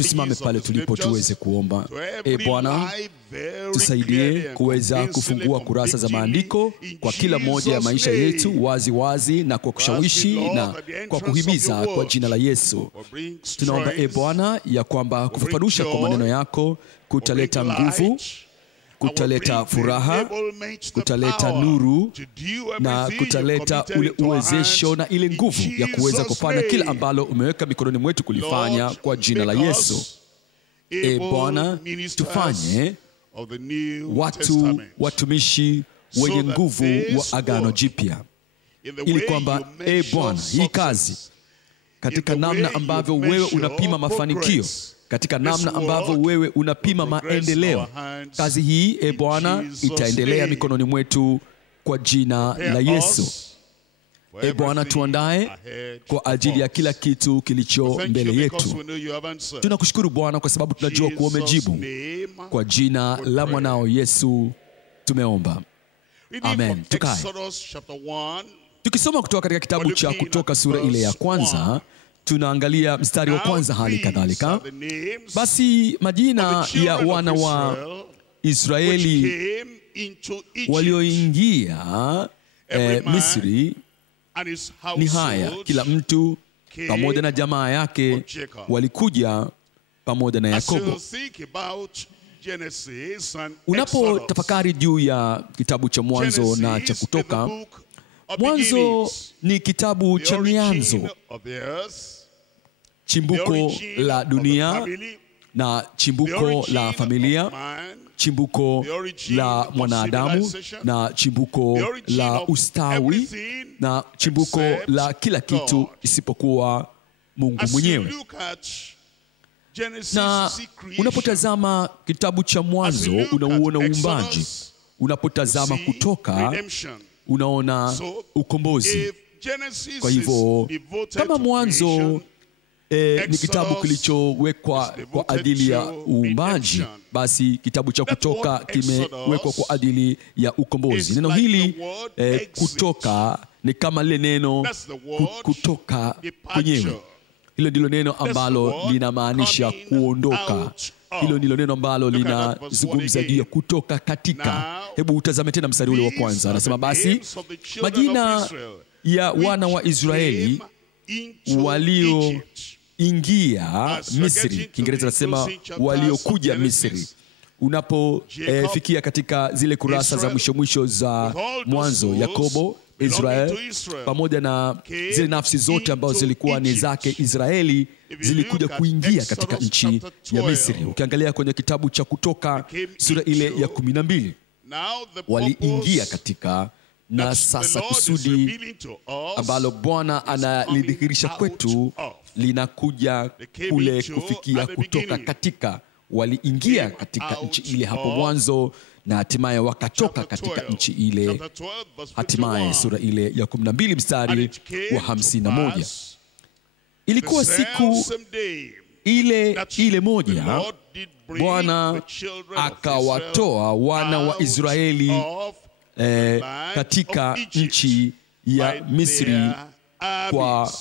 Tusimame pale tulipo tuweze kuomba. Bwana, tusaidie kuweza kufungua kurasa za maandiko kwa kila moja ya maisha yetu wazi wazi, na kwa kushawishi na kwa kuhimiza kwa jina la Yesu. Tunaomba Bwana ya kwamba kufafanusha kwa maneno yako kutaleta nguvu, kutaleta furaha, kutaleta nuru, na kutaleta ule uwezesho na ile nguvu ya kuweza kufanya kila ambalo umeweka mikononi mwetu kulifanya kwa jina la Yesu. Bwana, tufanye watumishi wenye nguvu wa Agano Jipya, ili kwamba Bwana, hii kazi katika namna ambavyo wewe unapima mafanikio, katika namna ambavyo wewe unapima maendeleo, kazi hii Bwana itaendelea mikononi mwetu kwa jina la Yesu. Bwana, tuandae kwa ajili ya kila kitu kilicho mbele yetu. Tunakushukuru Bwana kwa sababu tunajua kuwa umejibu. Kwa jina la mwanao Yesu tumeomba. Amen. Tukae. Tukisoma kutoka katika kitabu cha Kutoka sura ile ya kwanza, tunaangalia mstari wa kwanza hali kadhalika. Basi majina ya wana wa Israeli walioingia Misri ni haya: kila mtu pamoja na jamaa yake walikuja pamoja na Yakobo. Unapotafakari juu ya kitabu cha Mwanzo na cha Kutoka, Mwanzo ni kitabu cha mianzo, chimbuko la dunia na chimbuko la familia, chimbuko la mwanadamu na chimbuko la ustawi na chimbuko la kila kitu isipokuwa Mungu mwenyewe. Na unapotazama kitabu cha Mwanzo unauona uumbaji, unapotazama Kutoka unaona ukombozi. Kwa hivyo kama Mwanzo ni kitabu kilichowekwa kwa ajili ya uumbaji, basi kitabu cha Kutoka kimewekwa kwa ajili ya ukombozi. Neno hili kutoka ni kama lile neno kutoka kwenyewe. Hilo ndilo neno ambalo linamaanisha kuondoka. Hilo ndilo neno ambalo linazungumza juu ya kutoka katika. Hebu utazame tena mstari ule wa kwanza. Anasema basi majina ya wana wa Israeli walioingia Misri. Kiingereza nasema waliokuja Misri. Unapofikia katika zile kurasa za mwisho za Mwanzo, Yakobo, Israel, pamoja na zile nafsi zote ambazo zilikuwa ni zake Israeli, zilikuja kuingia katika nchi ya Misri. Ukiangalia kwenye kitabu cha Kutoka sura ile ya 12, waliingia katika. Na sasa kusudi ambalo Bwana analidhihirisha kwetu linakuja kule kufikia kutoka katika. Waliingia katika nchi ile hapo mwanzo, na hatimaye wakatoka katika nchi ile. Hatimaye sura ile ya 12 mstari wa 51. Ilikuwa siku ile moja Bwana akawatoa wana wa Israeli katika nchi ya Misri kwa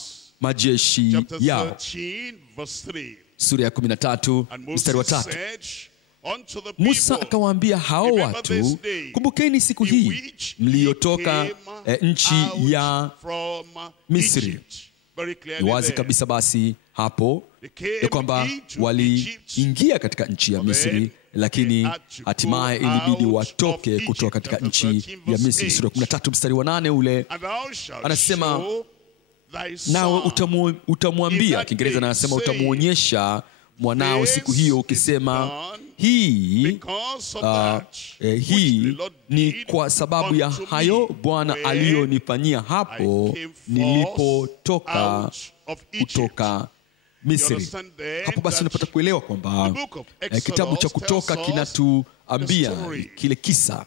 majeshi yao. Sura ya 13 mstari wa 3. Musa akawaambia hao watu, kumbukeni siku hii mliotoka nchi ya Misri. Ni wazi kabisa basi hapo ya kwamba waliingia katika nchi ya Misri, lakini hatimaye ilibidi watoke kutoka katika nchi ya Misri. Sura 13 mstari wa 8 ule anasema, nawe utamwambia, Kiingereza anasema utamuonyesha mwanao siku hiyo ukisema, hii ni kwa sababu ya hayo Bwana aliyonifanyia hapo nilipotoka kutoka Misri. Hapo basi unapata kuelewa kwamba kitabu cha Kutoka kinatuambia kile kisa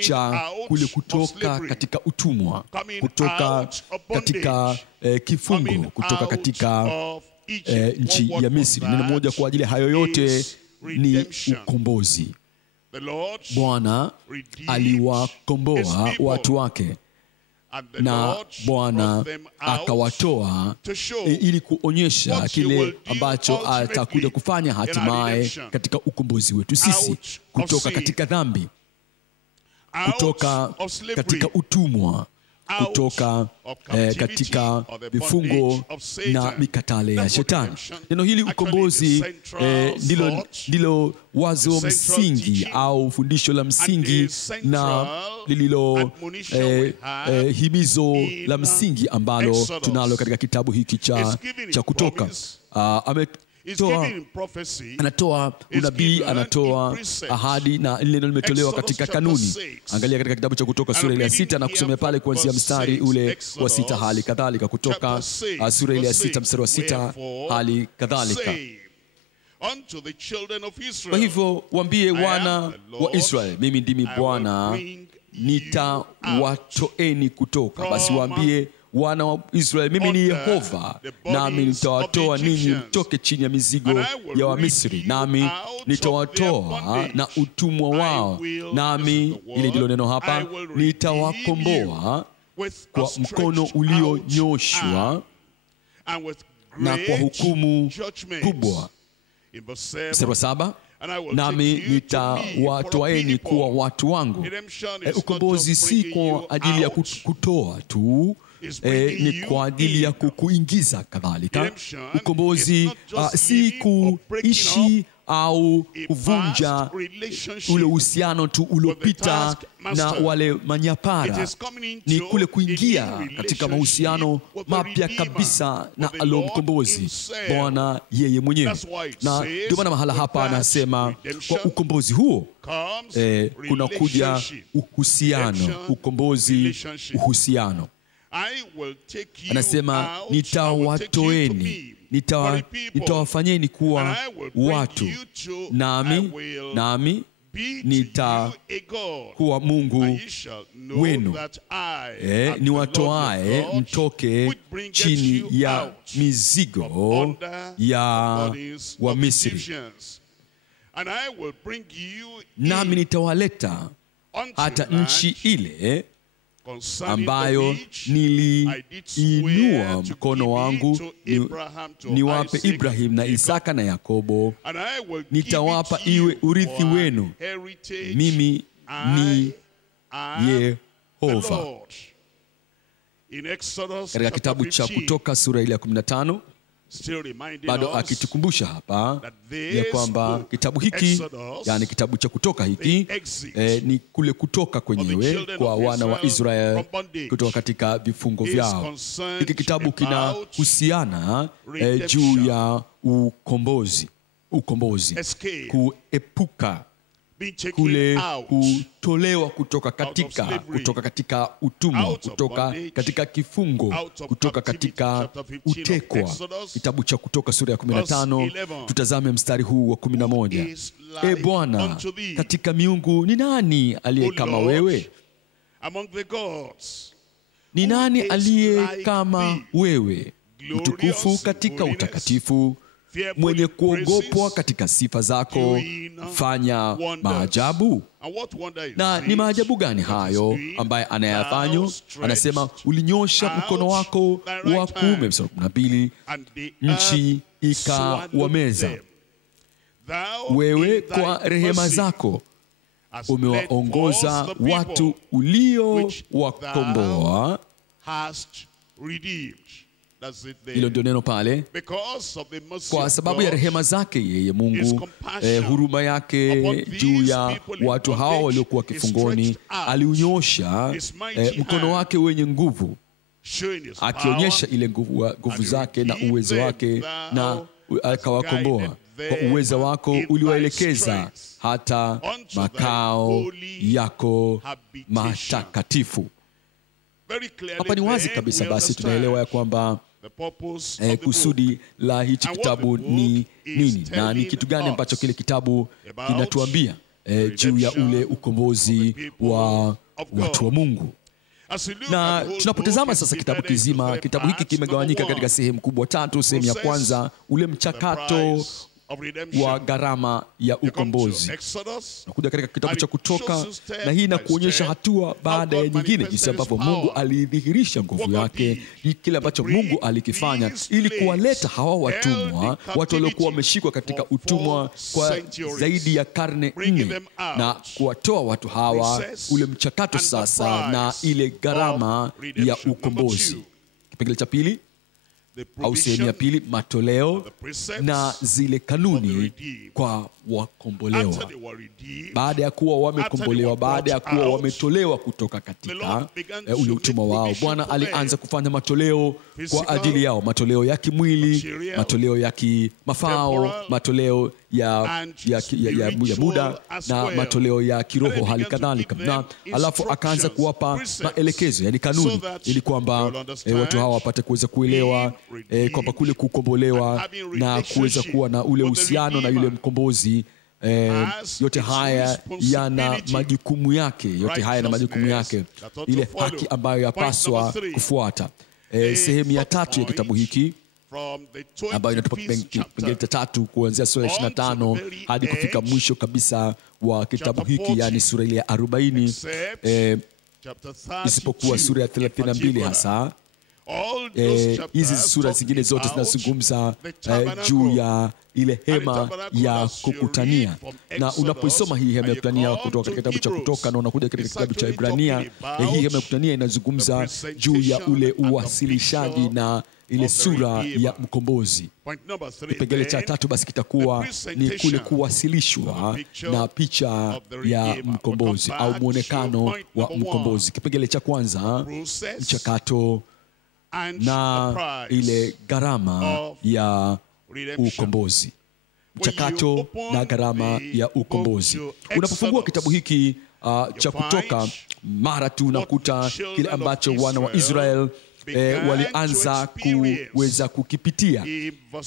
cha kule kutoka katika utumwa, kutoka katika kifungo, kutoka katika nchi ya Misri. Neno moja kwa ajili hayo yote ni ukombozi. Bwana aliwakomboa watu wake, na Bwana akawatoa ili kuonyesha kile ambacho atakuja kufanya hatimaye katika ukombozi wetu sisi kutoka katika dhambi, kutoka katika utumwa, kutoka katika vifungo na mikatale ya shetani. Neno hili ukombozi ndilo wazo msingi au fundisho la msingi na lililo himizo la msingi ambalo tunalo katika kitabu hiki cha Kutoka. Anatoa unabii, anatoa ahadi, na neno limetolewa katika kanuni. Angalia katika kitabu cha Kutoka sura ile ya 6 na kusomea pale kuanzia mstari ule wa 6 hali kadhalika. Kutoka sura ile ya 6 mstari wa 6 hali kadhalika. Kwa hivyo waambie wana wa Israeli, mimi ndimi Bwana nitawatoeni kutoka. Basi waambie wana wa Israeli, mimi ni Yehova, nami nitawatoa ninyi mtoke chini ya mizigo ya Wamisri, nami nitawatoa na utumwa wao, nami, ile ndilo neno hapa, nitawakomboa kwa mkono ulionyoshwa na kwa hukumu kubwa. Mstari wa 7, nami nitawatoaeni kuwa watu wangu. Ukombozi si kwa ajili ya kutoa tu, ni kwa ajili ya kukuingiza kadhalika. Ukombozi si kuishi au kuvunja ule uhusiano tu uliopita na wale manyapara, ni kule kuingia katika mahusiano mapya kabisa na alomkombozi, Bwana yeye mwenyewe. Na ndio maana mahala hapa anasema kwa ukombozi huo kuna kuja uhusiano, ukombozi, uhusiano. Anasema nitawatoeni, nitawafanyeni kuwa watu, nami nitakuwa Mungu wenu, niwatoae mtoke chini ya mizigo ya Wamisri, nami nitawaleta hata nchi ile ambayo niliinua mkono wangu niwape Ibrahim na Isaka na Yakobo, nitawapa iwe urithi wenu. Mimi ni Yehova. Katika kitabu cha Kutoka sura ile ya 15 bado akitukumbusha hapa ya kwamba kitabu hiki, yani kitabu cha Kutoka hiki, ni kule kutoka kwenyewe kwa wana wa Israeli kutoka katika vifungo vyao. Hiki kitabu kinahusiana juu ya ukombozi, kuepuka kule kutolewa kutoka katika utumwa, kutoka katika kifungo, kutoka katika utekwa. Kitabu cha Kutoka sura ya 15, tutazame mstari huu wa 11. Bwana, katika miungu ni nani aliye kama wewe? Ni nani aliye kama wewe? Mtukufu katika utakatifu, mwenye kuogopwa katika sifa zako, fanya maajabu. Na ni maajabu gani hayo ambaye anayafanya? Anasema ulinyosha mkono wako wa kuume, mstari 12, nchi ikawameza. Wewe kwa rehema zako umewaongoza watu uliowakomboa. Hilo ndio neno pale. Kwa sababu ya rehema zake yeye Mungu, huruma yake juu ya watu hao waliokuwa kifungoni, aliunyosha mkono wake wenye nguvu, akionyesha ile nguvu zake na uwezo wake, na akawakomboa. Kwa uwezo wako uliwaelekeza hata makao yako matakatifu. Hapa ni wazi kabisa, basi tunaelewa ya kwamba kusudi la hichi kitabu ni nini na ni kitu gani ambacho kile kitabu kinatuambia juu ya ule ukombozi wa watu wa Mungu. Na tunapotazama sasa kitabu kizima, kitabu hiki kimegawanyika katika sehemu kubwa tatu. Sehemu ya kwanza, ule mchakato wa gharama ya ukombozi. Nakuja katika kitabu cha Kutoka, na hii inakuonyesha hatua baada ya nyingine jinsi ambavyo Mungu alidhihirisha nguvu yake, kile ambacho Mungu alikifanya ili kuwaleta hawa watumwa, watu waliokuwa wameshikwa katika utumwa kwa zaidi ya karne 4, na kuwatoa watu hawa, ule mchakato sasa na ile gharama ya ukombozi. Kipengele cha pili au sehemu ya pili, matoleo na zile kanuni kwa wakombolewa. Baada ya kuwa wamekombolewa, baada ya kuwa wametolewa kutoka katika ule utumwa wao, Bwana alianza kufanya matoleo kwa ajili yao, matoleo ya kimwili, matoleo ya kimafao, matoleo ya muda na matoleo ya kiroho hali kadhalika. Na alafu akaanza kuwapa maelekezo, yani kanuni, ili kwamba watu hawa wapate kuweza kuelewa kwamba kule kukombolewa na kuweza kuwa na ule uhusiano na yule mkombozi, yote haya yana majukumu yake, ile haki ambayo yapaswa kufuata. Sehemu ya 3 ya kitabu hiki ambayo inatupa kipengele cha 3 kuanzia sura ya 25 hadi kufika mwisho kabisa wa kitabu hiki, yani sura ile ya 40, isipokuwa sura ya 32 hasa. Hizi sura zingine zote zinazungumza juu ya ile hema ya kukutania, na unapoisoma hii hema ya kukutania kutoka katika kitabu cha Kutoka na unakuja katika kitabu cha Ibrania, hii hema ya kukutania inazungumza juu ya ule uwasilishaji na ile sura ya mkombozi. Kipengele cha 3 basi kitakuwa ni kule kuwasilishwa na picha ya mkombozi au muonekano wa mkombozi. Kipengele cha kwanza, mchakato na ile gharama ya ukombozi. Mchakato na gharama ya ukombozi. Unapofungua kitabu hiki cha Kutoka, mara tu unakuta kile ambacho wana wa Israel walianza kuweza kukipitia.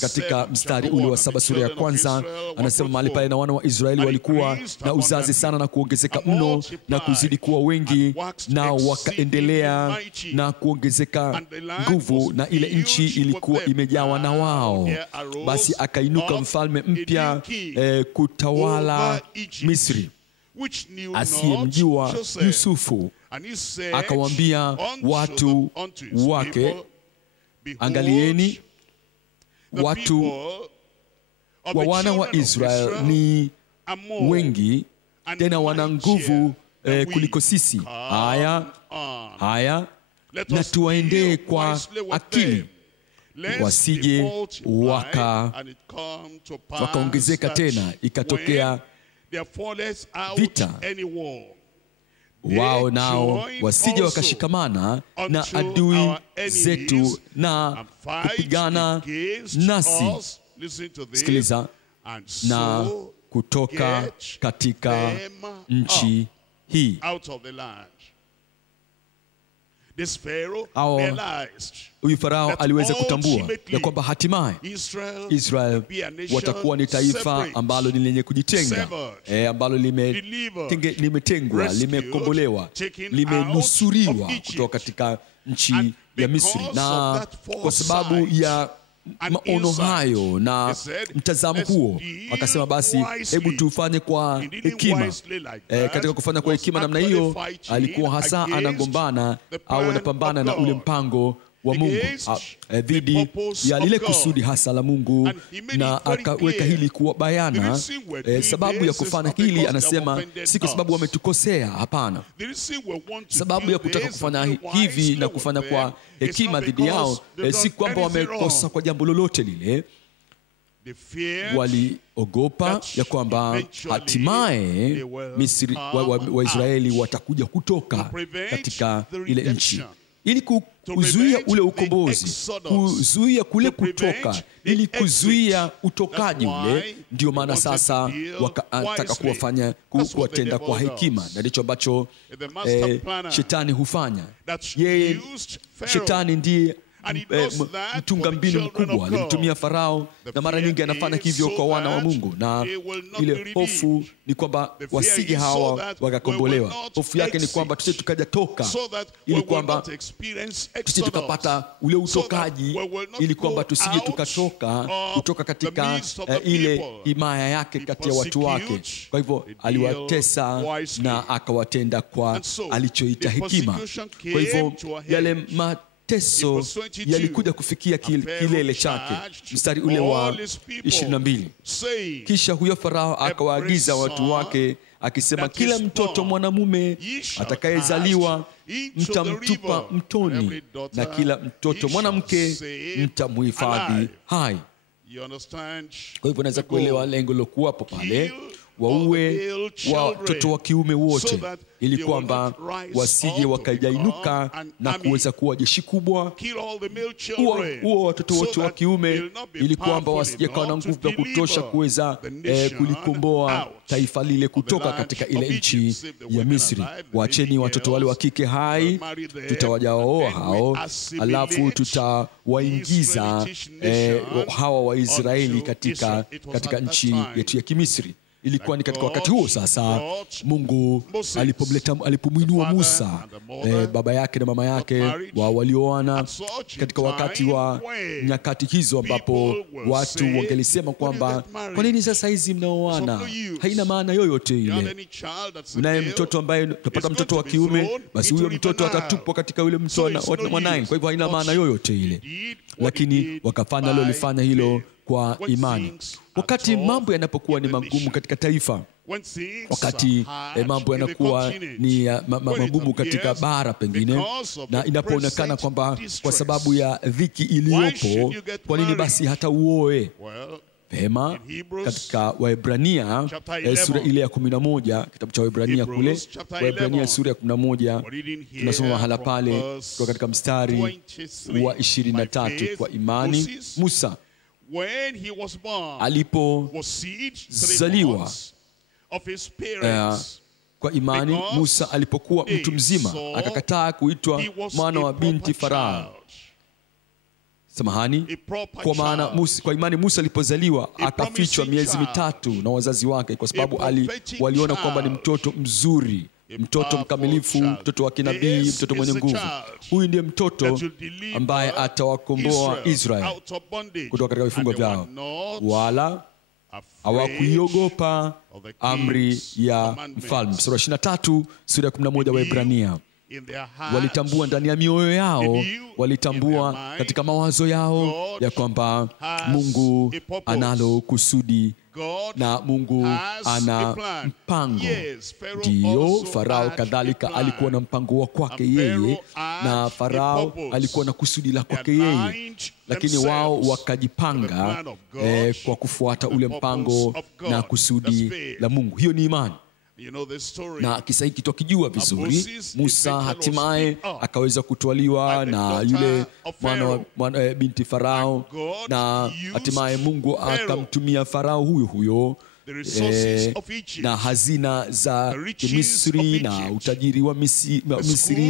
Katika mstari ule wa 7 sura ya 1 anasema mahali pale, na wana wa Israeli walikuwa na uzazi sana na kuongezeka mno na kuzidi kuwa wengi, nao wakaendelea na kuongezeka nguvu, na ile nchi ilikuwa imejawa na wao. Basi akainuka mfalme mpya kutawala Misri, asiyemjua Yusufu. Akawaambia watu wake, angalieni, watu wa wana wa Israel ni wengi, tena wana nguvu kuliko sisi. Haya, na tuwaendee kwa akili, wasije wakaongezeka tena, ikatokea vita wao nao wasije wakashikamana na adui zetu na kupigana nasi. Sikiliza, na kutoka katika nchi hii. Huyu Farao aliweza kutambua ya kwamba hatimaye Israel watakuwa ni taifa ambalo ni lenye kujitenga, ambalo limetengwa, limekombolewa, limenusuriwa kutoka katika nchi ya Misri. Na kwa sababu ya maono hayo na mtazamo huo, akasema basi hebu tufanye kwa hekima. Katika kufanya kwa hekima namna hiyo, alikuwa hasa anagombana au anapambana na ule mpango wa Mungu dhidi ya lile kusudi hasa la Mungu, na akaweka hili kuwa bayana. Sababu ya kufanya hili, anasema si kwa sababu wametukosea, hapana. Sababu ya kutaka kufanya hivi na kufanya kwa hekima dhidi yao, si kwamba wamekosa kwa jambo lolote lile. Waliogopa ya kwamba hatimaye Misri Waisraeli watakuja kutoka katika ile nchi, ili kuzuia ule ukombozi, kuzuia kule kutoka, ili kuzuia utokaji ule. Ndio maana sasa wakataka kuwatenda kwa hekima, na ndicho ambacho shetani hufanya. Yeye shetani ndiye mtunga mbinu mkubwa, alimtumia Farao, na mara nyingi anafanya hivyo kwa wana wa Mungu, na ile hofu ni kwamba wasije hawa wakakombolewa. Hofu yake ni kwamba tusije tukaja toka, ili kwamba tusije tukapata ule utokaji, ili kwamba tusije tukatoka kutoka katika ile himaya yake kati ya watu wake. Kwa hivyo aliwatesa na akawatenda kwa alichoita hekima. Kwa hivyo yale mateso yalikuja kufikia kilele chake. Mstari ule wa 22, kisha huyo Farao akawaagiza watu wake akisema, kila mtoto mwanamume atakayezaliwa mtamtupa mtoni, na kila mtoto mwanamke mtamhifadhi hai. Kwa hivyo unaweza kuelewa lengo lilokuwapo pale, waue watoto wa kiume wote, ili kwamba wasije wakajainuka na kuweza kuwa jeshi kubwa. Huo watoto wote wa kiume, ili kwamba wasije kawa na nguvu ya kutosha kuweza kulikomboa taifa lile kutoka katika ile nchi ya Misri. Waacheni watoto wale wa kike hai, tutawajaoa hao, alafu tutawaingiza hawa wa Israeli katika nchi yetu ya Kimisri. Ilikuwa ni katika wakati huo sasa Mungu alipomwinua Musa, baba yake na mama yake walioana, katika wakati wa nyakati hizo ambapo watu wangelisema kwamba kwa nini sasa hizi mnaoana, haina maana yoyote ile. Unaye mtoto ambaye utapata mtoto wa kiume, basi huyo mtoto atatupwa katika yule mto wa Nile, kwa hivyo haina maana yoyote ile. Lakini wakafanya lolifanya hilo kwa imani. Wakati mambo yanapokuwa ni magumu katika taifa, wakati mambo yanakuwa ni magumu katika bara pengine, na inapoonekana kwamba kwa sababu ya dhiki iliyopo, kwa nini basi hata uoe? Pema katika Waebrania sura ile ya 11, kitabu cha Waebrania kule, Waebrania sura ya 11, tunasoma mahala pale kutoka katika mstari wa 23, kwa imani Musa alipozaliwa, kwa imani Musa alipokuwa mtu mzima akakataa kuitwa mwana wa binti Farao. Kwa imani Musa alipozaliwa akafichwa miezi mitatu na wazazi wake, kwa sababu waliona kwamba ni mtoto mzuri, mtoto mkamilifu, mtoto wa kinabii, mtoto mwenye nguvu. Huyu ndiye mtoto ambaye atawakomboa Israeli kutoka katika vifungo vyao, wala hawakuiogopa amri ya mfalme. Sura 23, sura ya 11 wa Waebrania. Walitambua ndani ya mioyo yao, walitambua katika mawazo yao ya kwamba Mungu analo kusudi na Mungu ana mpango. Ndiyo, Farao kadhalika alikuwa na mpango wa kwake yeye, na Farao alikuwa na kusudi la kwake yeye, lakini wao wakajipanga kwa kufuata ule mpango na kusudi la Mungu. Hiyo ni imani. Na kisa hiki tukijua vizuri, Musa hatimaye akaweza kutwaliwa na yule mwana binti Farao, na hatimaye Mungu akamtumia Farao huyo na hazina za Misri na utajiri wa Misri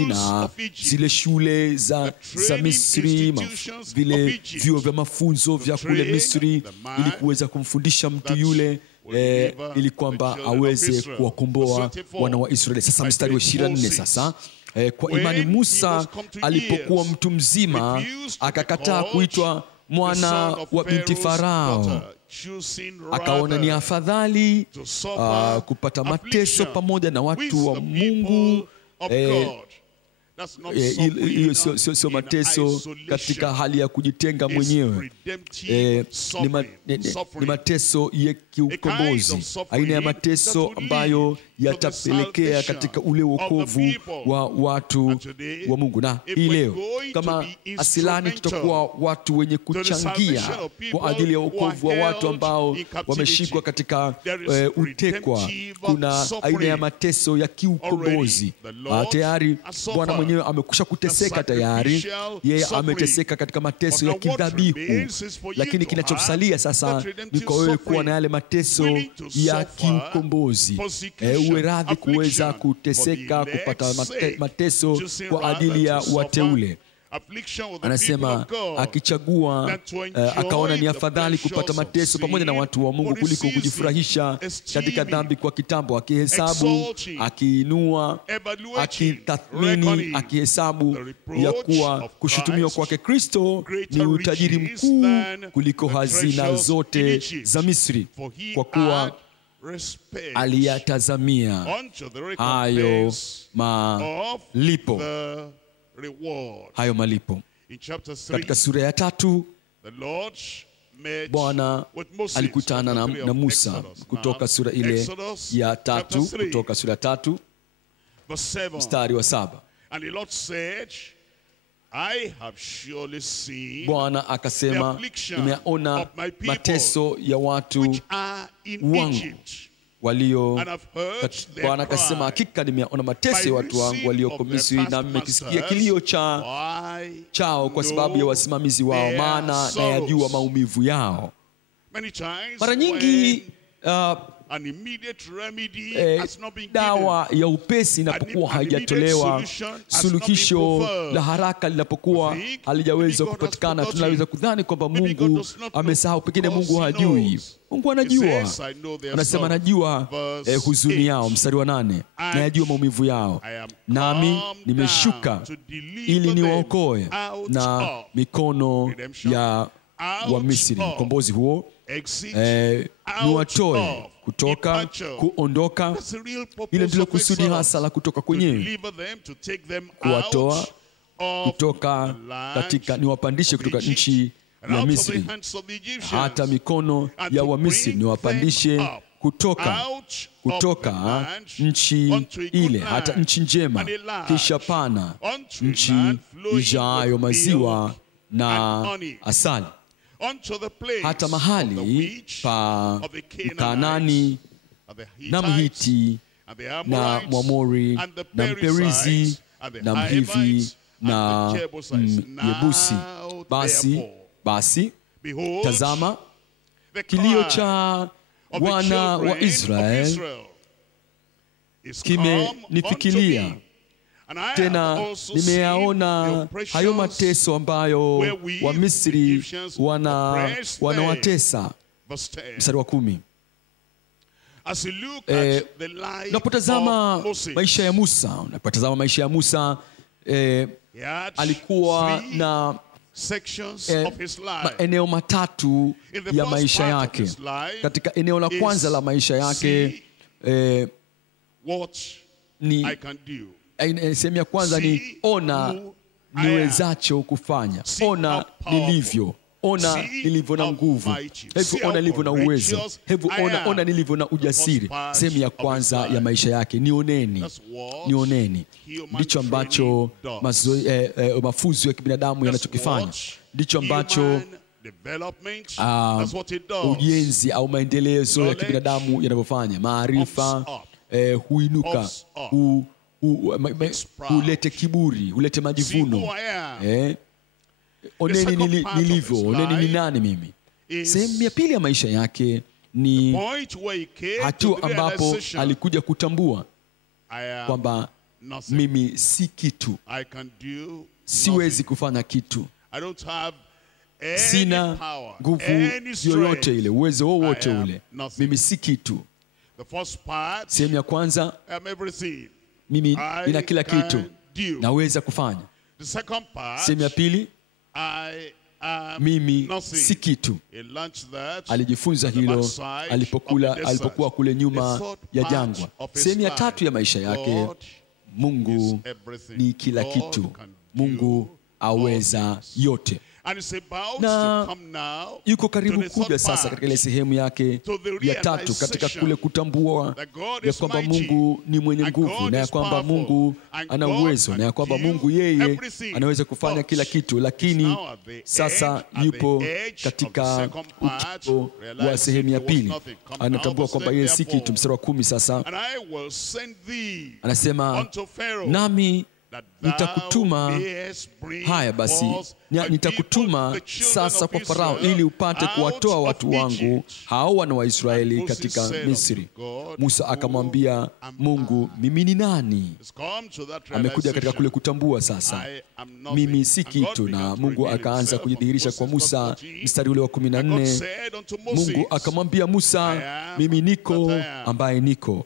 na zile shule za Misri, vile vyuo vya mafunzo vya kule Misri, ili kuweza kumfundisha mtu yule ili kwamba aweze kuwakomboa wana wa Israeli. Sasa mstari wa 24 sasa, kwa imani Musa alipokuwa mtu mzima akakataa kuitwa mwana wa binti Farao, akaona ni afadhali kupata mateso pamoja na watu wa Mungu. Sio mateso katika hali ya kujitenga mwenyewe, ni mateso ya kiukombozi, aina ya mateso ambayo yatapelekea katika ule wokovu wa watu wa Mungu. Na hii leo kama asilani tutakuwa watu wenye kuchangia kwa ajili ya wokovu wa watu ambao wameshikwa katika utekwa. Kuna aina ya mateso ya kiukombozi. Tayari Bwana mwenyewe amekusha kuteseka tayari, yeye ameteseka katika mateso ya kidhabihu, lakini kinachosalia sasa ni kwa wewe kuwa na yale mateso ya kiukombozi. Uwe radhi kuweza kuteseka, kupata mateso kwa ajili ya wateule. Anasema akichagua akaona ni afadhali kupata mateso pamoja na watu wa Mungu kuliko kujifurahisha katika dhambi kwa kitambo, akihesabu, akiinua, akitathmini, akihesabu ya kuwa kushutumiwa kwake Kristo ni utajiri mkuu kuliko hazina zote za Misri, kwa kuwa aliyatazamia hayo malipo. Hayo malipo. Katika sura ya 3 Bwana alikutana na Musa kutoka sura ile ya 3, kutoka sura ya 3 mstari wa 7. Bwana akasema, nimeona mateso ya watu wangu walio. Bwana akasema, hakika nimeona mateso ya watu wangu walioko Misri, na nimekisikia kilio chao kwa sababu ya wasimamizi wao, maana nayajua maumivu yao. Mara nyingi dawa ya upesi inapokuwa haijatolewa, suluhisho la haraka linapokuwa halijaweza kupatikana, tunaweza kudhani kwamba Mungu amesahau, pengine Mungu hajui. Mungu anajua. Anasema najua huzuni yao, mstari wa 8, najua maumivu yao, nami nimeshuka ili niwaokoe na mikono ya Wamisri. Mkombozi huo niwatoe kutoka, kuondoka. Ile ndilo kusudi hasa la kutoka kwenyewe, kuwatoa kutoka katika, niwapandishe kutoka nchi ya Misri, hata mikono ya Wamisri niwapandishe kutoka nchi ile hata nchi njema, kisha pana nchi ijayo maziwa na asali, hata mahali pa Mkanaani na Mhiti na Mwamori na Mperizi na Mhivi na Yebusi. Basi tazama, kilio cha wana wa Israeli kimenifikilia tena, nimeyaona hayo mateso ambayo wa Misri wanawatesa. Mstari wa 10. Unapotazama maisha ya Musa, alikuwa na eneo matatu ya maisha yake. Katika eneo la kwanza la maisha yake ni sehemu ya kwanza ni ona niwezacho kufanya, ona nilivyo na nguvu, hebu ona nilivyo na uwezo, hebu ona nilivyo na ujasiri. Sehemu ya kwanza ya maisha yake, nioneni. Ndicho ambacho mafunzo ya kibinadamu yanachokifanya, ndicho ambacho ujenzi au maendelezo ya kibinadamu yanavyofanya. Maarifa huinuka, hulete kiburi, hulete majivuno. Oneni nilivyo, oneni ni nani mimi. Sehemu ya pili ya maisha yake ni hatua ambapo alikuja kutambua kwamba mimi si kitu, siwezi kufanya kitu, sina nguvu yoyote ile, uwezo wowote ule, mimi si kitu. Sehemu ya kwanza, mimi nina kila kitu, naweza kufanya. Sehemu ya pili, mimi si kitu. Alijifunza hilo alipokuwa kule nyuma ya jangwa. Sehemu ya tatu ya maisha yake, Mungu ni kila kitu, Mungu aweza yote. Na yuko karibu kuja sasa katika ile sehemu yake ya tatu, katika kule kutambua ya kwamba Mungu ni mwenye nguvu, na ya kwamba Mungu ana uwezo, na ya kwamba Mungu yeye anaweza kufanya kila kitu. Lakini sasa yupo katika ukingo wa sehemu ya pili, anatambua kwamba yeye si kitu. Mstari wa 10 sasa anasema, nami nitakutuma haya basi, nitakutuma sasa kwa Farao ili upate kuwatoa watu wangu hao wana wa Israeli katika Misri. Musa akamwambia Mungu, mimi ni nani? Amekuja katika kule kutambua sasa, mimi si kitu. Na Mungu akaanza kujidhihirisha kwa Musa. Mstari ule wa 14, Mungu akamwambia Musa, mimi niko ambaye niko.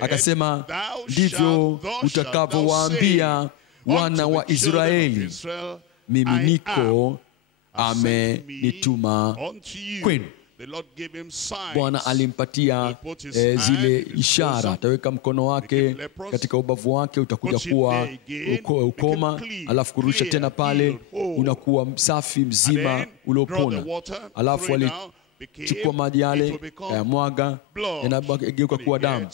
Akasema, ndivyo utakavyowaambia wana wa Israeli, mimi niko amenituma kwenu. Bwana alimpatia zile ishara. Ataweka mkono wake katika ubavu wake, utakuja kuwa ukoma, alafu kurusha tena pale, unakuwa safi mzima uliopona. Alafu alichukua maji yale, mwaga, yanageuka kuwa damu.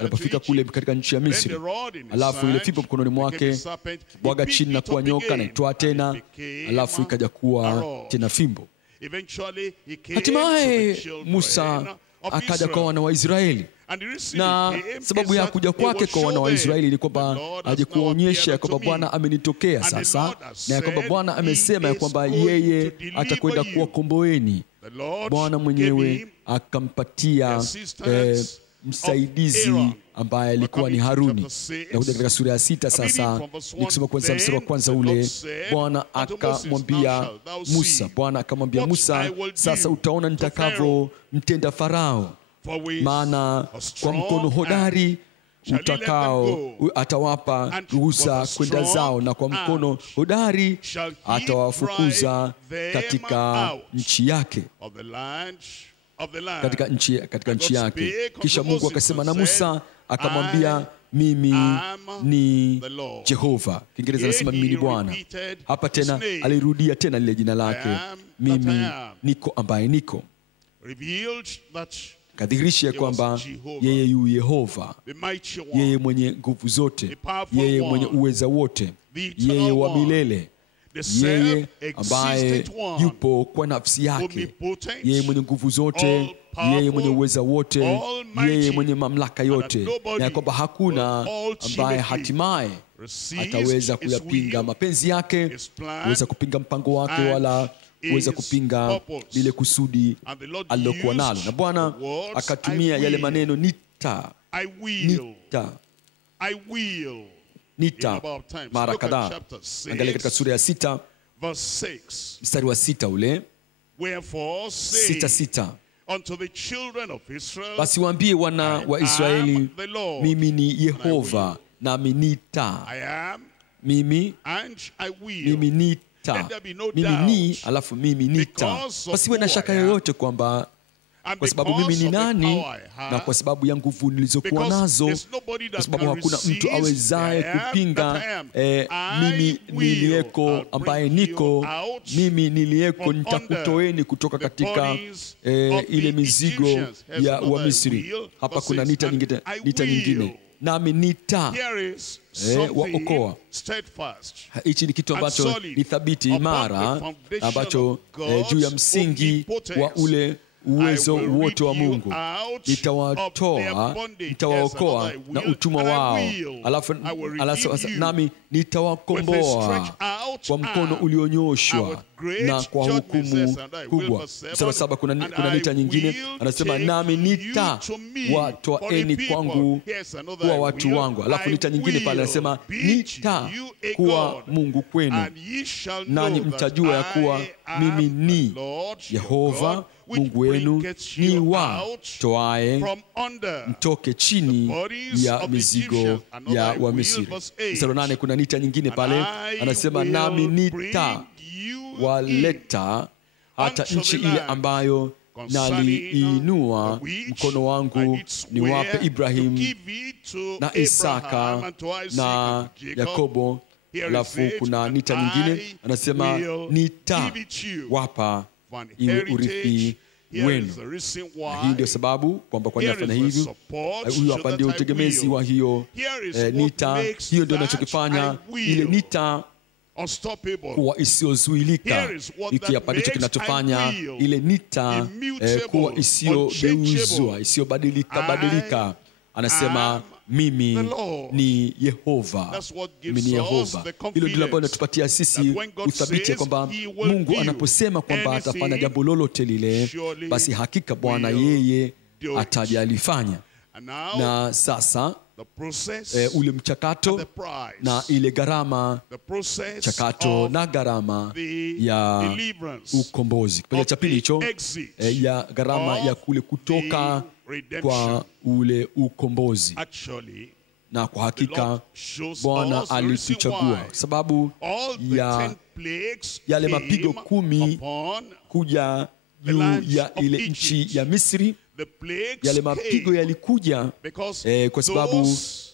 Alipofika kule katika nchi ya Misri, alafu ile fimbo mkononi mwake bwaga chini na kuwa nyoka, na itoa tena, alafu ikaja kuwa tena fimbo. Hatimaye Musa akaja kwa wana wa Israeli, na sababu ya kuja kwake kwa wana wa Israeli ni kwamba aje kuonyesha kwamba Bwana amenitokea sasa, na ya kwamba Bwana amesema ya kwamba yeye atakwenda kuwakomboeni. Bwana mwenyewe akampatia msaidizi ambaye alikuwa ni Haruni. Na kuja katika sura ya 6 sasa, nikisoma kwanza mstari wa kwanza ule, Bwana akamwambia Musa, sasa utaona nitakavyo mtenda Farao, maana kwa mkono hodari atawapa ruhusa kwenda zao, na kwa mkono hodari atawafukuza katika nchi yake, katika nchi yake. Kisha Mungu akasema na Musa akamwambia, mimi ni Jehova. Kiingereza anasema mimi ni Bwana. Hapa tena alirudia tena lile jina lake, mimi niko ambaye niko. Kadhihirisha kwamba yeye yu Yehova, yeye mwenye nguvu zote, yeye mwenye uweza wote, yeye wa milele, yeye ambaye yupo kwa nafsi yake, yeye mwenye nguvu zote, yeye mwenye uweza wote, yeye mwenye mamlaka yote, na kwamba hakuna ambaye hatimaye ataweza kuyapinga mapenzi yake, kuweza kupinga mpango wake, wala kuweza kupinga lile kusudi alilokuwa nalo. Na Bwana akatumia yale maneno nita mara kadhaa. Angalia katika sura ya 6 mstari wa 6 ule, 6:6, basi waambie wana wa Israeli, mimi ni Yehova, nami nita. Mimi nita, mimi ni, alafu mimi nita. Pasiwe na shaka yoyote kwamba kwa sababu mimi ni nani, na kwa sababu ya nguvu nilizokuwa nazo, kwa sababu hakuna mtu awezaye kupinga mimi niliyeko ambaye niko, mimi niliyeko nitakutoeni kutoka katika ile mizigo ya Wamisri. Hapa kuna nita nyingine, nami nita waokoa. Hichi ni kitu ambacho ni thabiti, imara, ambacho juu ya msingi wa ule uwezo wote wa Mungu nitawaokoa na utumwa wao, alafu nami nitawakomboa kwa mkono ulionyoshwa na kwa hukumu kubwa. Mstari 7 kuna nita nyingine, anasema nami nitawatoeni kwangu kuwa watu wangu. Alafu nita nyingine pale anasema nitakuwa Mungu kwenu, nanyi mtajua ya kuwa mimi ni Yehova Mungu wenu, ni watoaye mtoke chini ya mizigo ya Wamisri. Mstari 8 kuna nita nyingine pale, anasema nami nitawaleta hata nchi ile ambayo naliinua mkono wangu niwape Ibrahim na Isaka na Yakobo. Alafu kuna nita nyingine anasema nitawapa iwe urithi wenu. Hii ndio sababu kwamba kwa nini afanya hivyo. Huyo hapa ndio utegemezi wa hiyo nita. Hiyo ndio inachokifanya ile nita kuwa isiyozuilika. Hiki hapa ndicho kinachofanya ile nita kuwa isiyogeuzwa, isiyobadilika. Anasema mimi the Lord. ni Yehova. That's what Mimi gives ni us Yehova. the Hilo ndilo ambalo confidence linatupatia sisi that when God uthabiti says kwamba he will Mungu do anaposema kwamba anything, atafanya jambo lolote lile, surely basi hakika Bwana will yeye do it. atajalifanya. And now, Na sasa the process ule and mchakato the price. na ile gharama, The process mchakato of na gharama the ya deliverance ukombozi. Kipengele of cha pili the hicho exit ya gharama of ya kule kutoka the redemption. kwa ule ukombozi. Actually, Na kwa the hakika Lord shows Bwana us the reason alituchagua why sababu all the ya 10 plagues yale came mapigo 10 upon kuja the juu land ya of ile Egypt. nchi ya Misri. The plagues Yale mapigo came yalikuja because kwa sababu those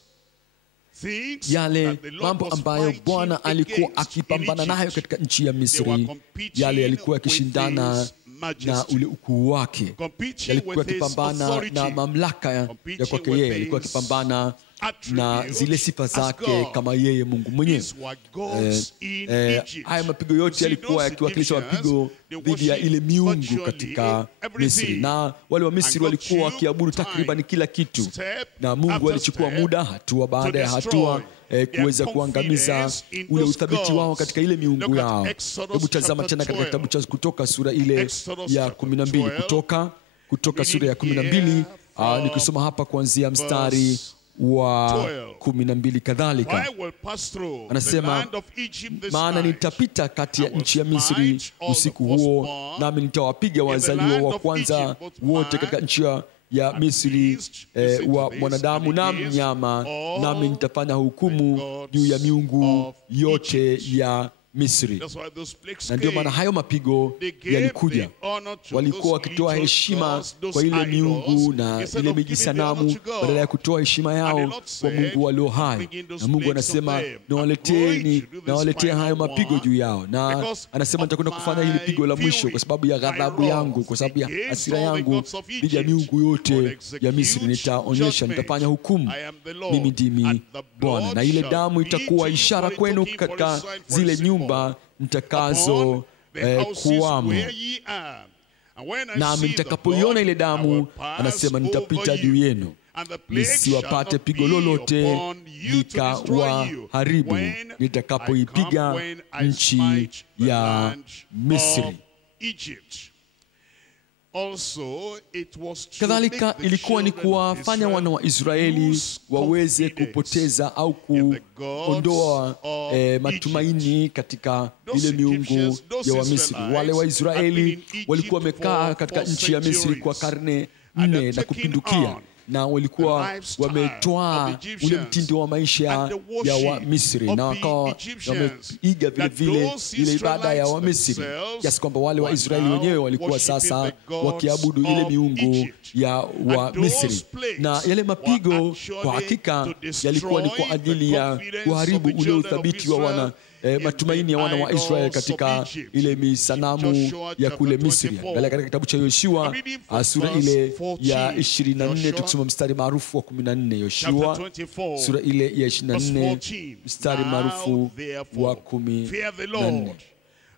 things yale that the Lord mambo was ambayo fighting Bwana alikuwa against akipambana in nayo Egypt, katika nchi ya they were Misri, competing yale yalikuwa with yakishindana his majesty. na ule ukuu wake, Competing yalikuwa with his yakipambana authority. na mamlaka ya Competing kwake with yeye, his yalikuwa yakipambana na attributes zile sifa as zake God. kama yeye Mungu mwenyewe. These were gods in Egypt. Haya mapigo yote See, yalikuwa those yakiwakilisha Egyptians, mapigo they dhidi ya worship ile miungu virtually katika Misri, everything. na wale wa Misri And God walikuwa took wakiabudu time, takriban kila kitu, step na Mungu after alichukua step, muda, hatua baada ya hatua, destroy kuweza their kuangamiza confidence in ule those uthabiti wao gods. katika ile miungu Look at yao. Exodus Hebu tazama chapter tena katika 12. kitabu cha Kutoka sura ile Exodus ya chapter 12, 12. Kutoka sura ya Reading 12, here from nikisoma hapa kuanzia mstari verse wa 12. 12 kadhalika. I will pass through the Anasema, land of Egypt this maana night. nitapita kati ya I will nchi ya Misri smite all usiku the huo, firstborn nami nitawapiga in the wazaliwa land wa of kwanza Egypt, both wote man katika nchi ya and Misri, beast. Listen to wa this. mwanadamu And na against mnyama, all nami nitafanya the hukumu gods juu ya miungu of yote Egypt. ya Misri. That's why those plagues Na ndio came. maana hayo mapigo They gave yalikuja. the honor to Walikuwa those wakitoa idols, heshima those kwa ile idols, miungu na instead ile of miji giving the honor sanamu, to God. badala ya kutoa heshima And the yao Lord kwa said, Mungu walio hai. bring in those Na Mungu plagues anasema, on them. I'm nawaleteeni, going to do this nawaletea final hayo mapigo one, juu yao, na because anasema of nitakwenda kufanya hili my pigo la mwisho fury, kwa sababu ya my ghadhabu wrath yangu, kwa sababu ya against hasira all the yangu gods of dhidi ya Egypt. miungu I will yote ya execute Misri. Nitaonyesha, judgment. nitafanya hukumu. I am the Lord. Mimi ndimi And the Bwana, blood na ile shall damu be to itakuwa you ishara for a kwenu token, for a katika sign, for a zile symbol, nyumba mtakazo upon the houses kuwamo. where ye are. And when I Nami see the nitakapoiona blood, ile I damu, will pass anasema over nitapita you. juu yenu, And the plague shall nisiwapate not pigo be lolote upon you to destroy you. likawaharibu When I nitakapoipiga come, when I nchi smite the ya land Misri. of Egypt. Also, it was to Kadhalika make the ilikuwa ni children of kuwafanya Israel wana wa Israeli lose waweze confidence kupoteza au in the gods kuondoa of matumaini katika Those ile miungu Egyptians, those ya Wamisri. Israelites Wale had Waisraeli been in Egypt walikuwa wamekaa for katika 4 nchi ya Misri kwa centuries. karne And 4 they're na taking kupindukia, on na walikuwa the lifestyle wametwaa of the ule Egyptians mtindo wa maisha and the ya worship Wamisri, of na the wakawa Egyptians, wameiga vile that vile those ile ibada ya Israelites Wamisri, themselves kiasi kwamba wale were Waisraeli now wenyewe walikuwa worshiping sasa the gods wakiabudu ile of miungu Egypt. ya And Wamisri, those plagues na yale mapigo were kwa actually hakika to destroy yalikuwa ni kwa ajili the ya confidence kuharibu of the ule children of uthabiti wa wana Israel in matumaini ya the wana wa Israeli idols katika of Egypt. ile misanamu Joshua ya chapter kule Misri. 24. Angalia katika kitabu cha Yoshua I'm reading from sura verse ile 14. ya 24, Joshua tukisoma mstari maarufu wa 14. Yoshua Chapter 24, sura ile ya verse 24 14. mstari Now, maarufu therefore, wa fear the 14. Lord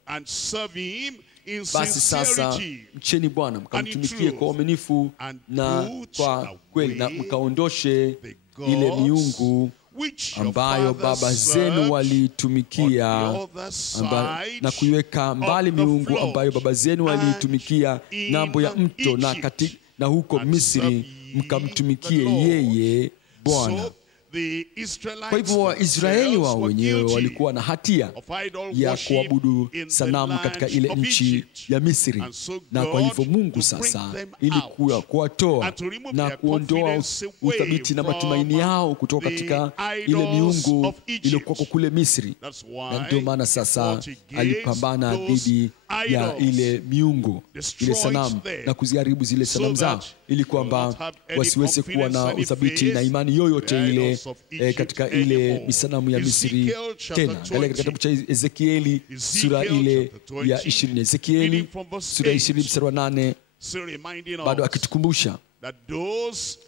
and serve him in Basi sasa sincerity mcheni Bwana, mkamtumikie kwa uaminifu and na put kwa kweli, na away mkaondoshe the ile gods miungu which your ambayo fathers baba served zenu on waliitumikia, the other side na kuiweka mbali of the miungu flood, ambayo baba zenu waliitumikia and in ng'ambo ya mto Egypt, na huko and Misri, serve ye mkamtumikie the Lord. yeye Bwana. So the Israelites Kwa hivyo Waisraeli themselves wao were wenyewe guilty walikuwa na hatia of idol ya worship kuabudu in the sanamu land katika ile of nchi Egypt. ya Misri, And so na kwa hivyo God, Mungu to sasa bring them ili out kuwatoa and to remove na their kuondoa confidence away uthabiti na from matumaini yao kutoka the katika ile idols miungu of Egypt. iliyokuwa kule Misri, That's na why ndio maana he sasa fought against alipambana those dhidi ya idols, ile miungu, ile destroyed sanamu, them, na kuziharibu zile so sanamu zao, that ili they will not kwamba have any wasiweze kuwa confidence, na any uthabiti faith na imani in yoyote the ile idols of Egypt katika ile anymore. misanamu ya Misri Ezekiel chapter tena. Angalia katika 20. kitabu cha Ezekieli sura Ezekiel ile chapter 20, ya 20. Ezekieli reading from verse sura ya 8. 20 mstari wa 8, So reminding bado us akitukumbusha that those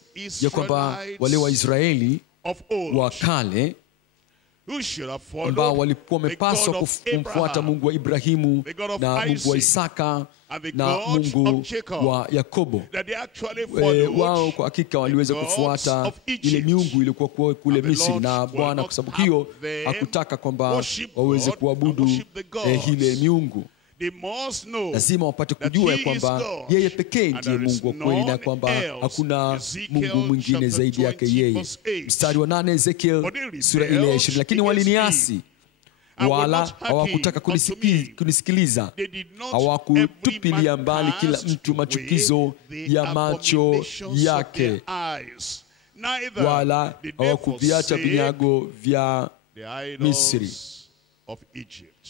ya kwamba wale Israelites Waisraeli of old wa kale who should have ambao followed walikuwa the wamepaswa God of kumfuata Abraham, Mungu wa Ibrahimu the God of na Mungu wa Isaac, Isaka and the na God Mungu of Jacob, wa Yakobo. that they actually Wao followed kwa hakika waliweza the gods kufuata of Egypt. ile miungu iliyokuwa kule And the Misri, Lord na will Bwana not kwa sababu have hiyo them hakutaka kwamba worship waweze God and kuabudu worship the gods. ile miungu. They must know Lazima wapate that kujua ya he is kwamba God, yeye pekee and ndiye there is Mungu wa kweli na none kwamba else. hakuna Ezekiel Mungu mwingine chapter zaidi yake 20 yeye. verse 8. Mstari wa 8 Ezekiel But they rebelled sura ile ya 20, lakini against waliniasi me, and would wala not hearken hawakutaka unto me. kunisikiliza. They did not Hawakutupilia every mbali man kila cast mtu machukizo away the ya macho abominations of yake, their eyes. Neither wala did they hawakuviacha forsake vinyago vya the idols Misri, of Egypt.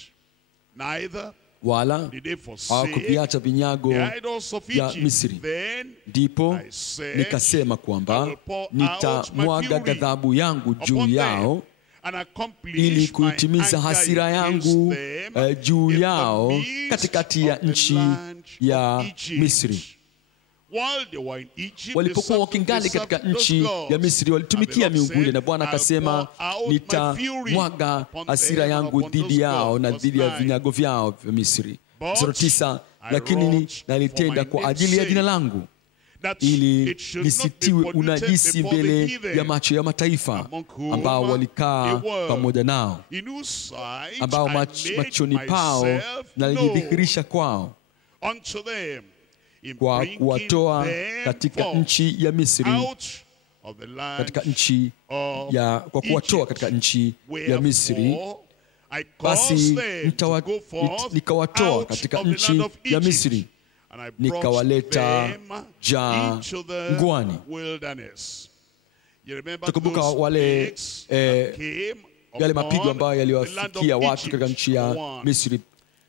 Neither wala did they forsake hawakuviacha vinyago the idols of vya Egypt. Misri. Then Ndipo I said, nikasema I kwamba will pour out nitamwaga my fury ghadhabu yangu juu upon them, yao and accomplish ili my kuitimiza anger hasira against yangu them juu in the yao midst katikati ya of the nchi land ya of Egypt. Misri. While they were in Egypt, they Walipokuwa served wakingali katika those nchi gods. ya Misri And the walitumikia Lord miungu ile, said, na Bwana I'll akasema pour out my fury nitamwaga upon hasira them and yangu upon those dhidi yao gods. na Verse dhidi ya 9. vinyago vyao vya Misri. But Mstari 9, I lakini wrought nalitenda for my kwa name's ajili ya sake, jina langu that ili it should not be lisitiwe polluted unajisi before the mbele heathen, ya macho ya mataifa among whom ambao they walikaa were, pamoja nao, in whose sight ambao I made machoni pao myself nalijidhihirisha kwao known unto them, in kwa bringing kuwatoa them katika forth nchi ya Misri, out of the land katika nchi of kwa kuwatoa Egypt. katika nchi ya Misri. Wherefore, I Basi caused them to go forth nikawatoa out katika of the nchi land of ya Egypt, Misri, and I brought nikawaleta them jangwani. into the wilderness. You remember Tukumbuka those wale plagues that came yale upon mapigo ambayo the land yaliwafikia of watu katika Egypt. nchi ya One, Misri.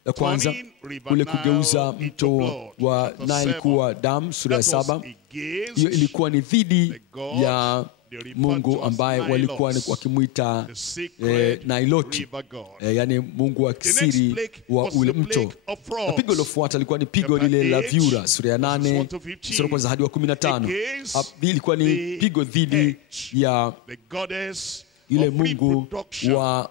La kwanza turning River kule Nile kugeuza into mto blood, wa chapter Nile 7. kuwa damu, sura ya That was 7. against Hiyo ilikuwa ni dhidi the God ya they referred Mungu to as ambaye walikuwa Nilos, wakimwita the sacred Nailoti, river god. yani Mungu wa The next kisiri plague wa was ule the mto. plague of frogs. Na pigo lilofuata lilikuwa ni pigo Chapter lile la 8, vyura, sura ya 8 verses 1 to 15. mstari wa kwanza hadi wa 15. Against Ilikuwa ni the pigo dhidi hedge, ya the goddess yule of Mungu reproduction, wa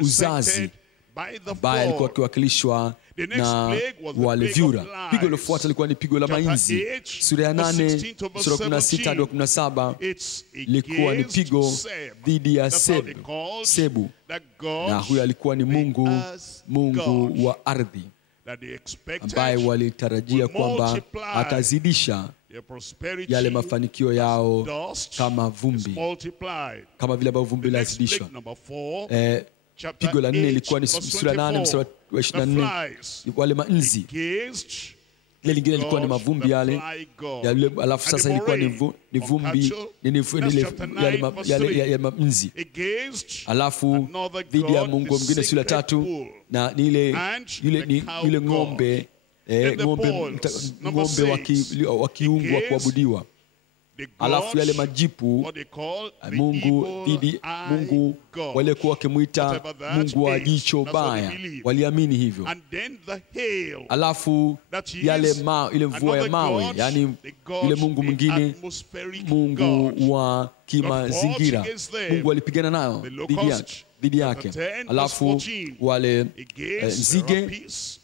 uzazi represented by the ambaye alikuwa frog. akiwakilishwa The next na plague was the wale plague vyura. of lice. Pigo lilofuata lilikuwa ni pigo la Chapter mainzi, 8, sura ya verse 8 16 to verse sura ya 16 hadi wa 17. It's Lilikuwa ni against pigo Seb. dhidi ya That's how they called Sebu, that God na huyo alikuwa ni Mungu, as Mungu God, wa ardhi, that they expected ambaye walitarajia will kwamba multiply atazidisha their prosperity yale mafanikio yao dust kama is vumbi, multiplied. kama vile ambavyo vumbi The next lazidishwa. plague, number 4, chapter Pigo la 4 8, ilikuwa ni verse sura 8 mstari 24. wa The 24, flies wale manzi. against Ile lingine ilikuwa ni God, mavumbi the yale fly god. ya yule, alafu And sasa the ilikuwa ni moraine ni on vumbi cattle. ni That's chapter 9, verse 3. yale manzi. Against Alafu another dhidi ya god, Mungu the mwingine sura sacred 3, bull. na ni ile And yule the ni cow yule god. ng'ombe And the ng'ombe bulls, number ng'ombe wa kiungu wa Against kuabudiwa. the Alafu yale gods, majipu what they call the Mungu evil dhidi eye Mungu god. waliokuwa wakimwita Whatever that Mungu wa is, jicho that's what they baya, believe. waliamini hivyo. And then the hail. Alafu That is yale ile mvua ya another mawe, god, yani the god, yule Mungu the mwingine, atmospheric Mungu god. wa kimazingira, against them. Mungu alipigana nayo The dhidi locust, yake dhidi yake. chapter 10, verse Alafu 14. wale Against nzige serapis,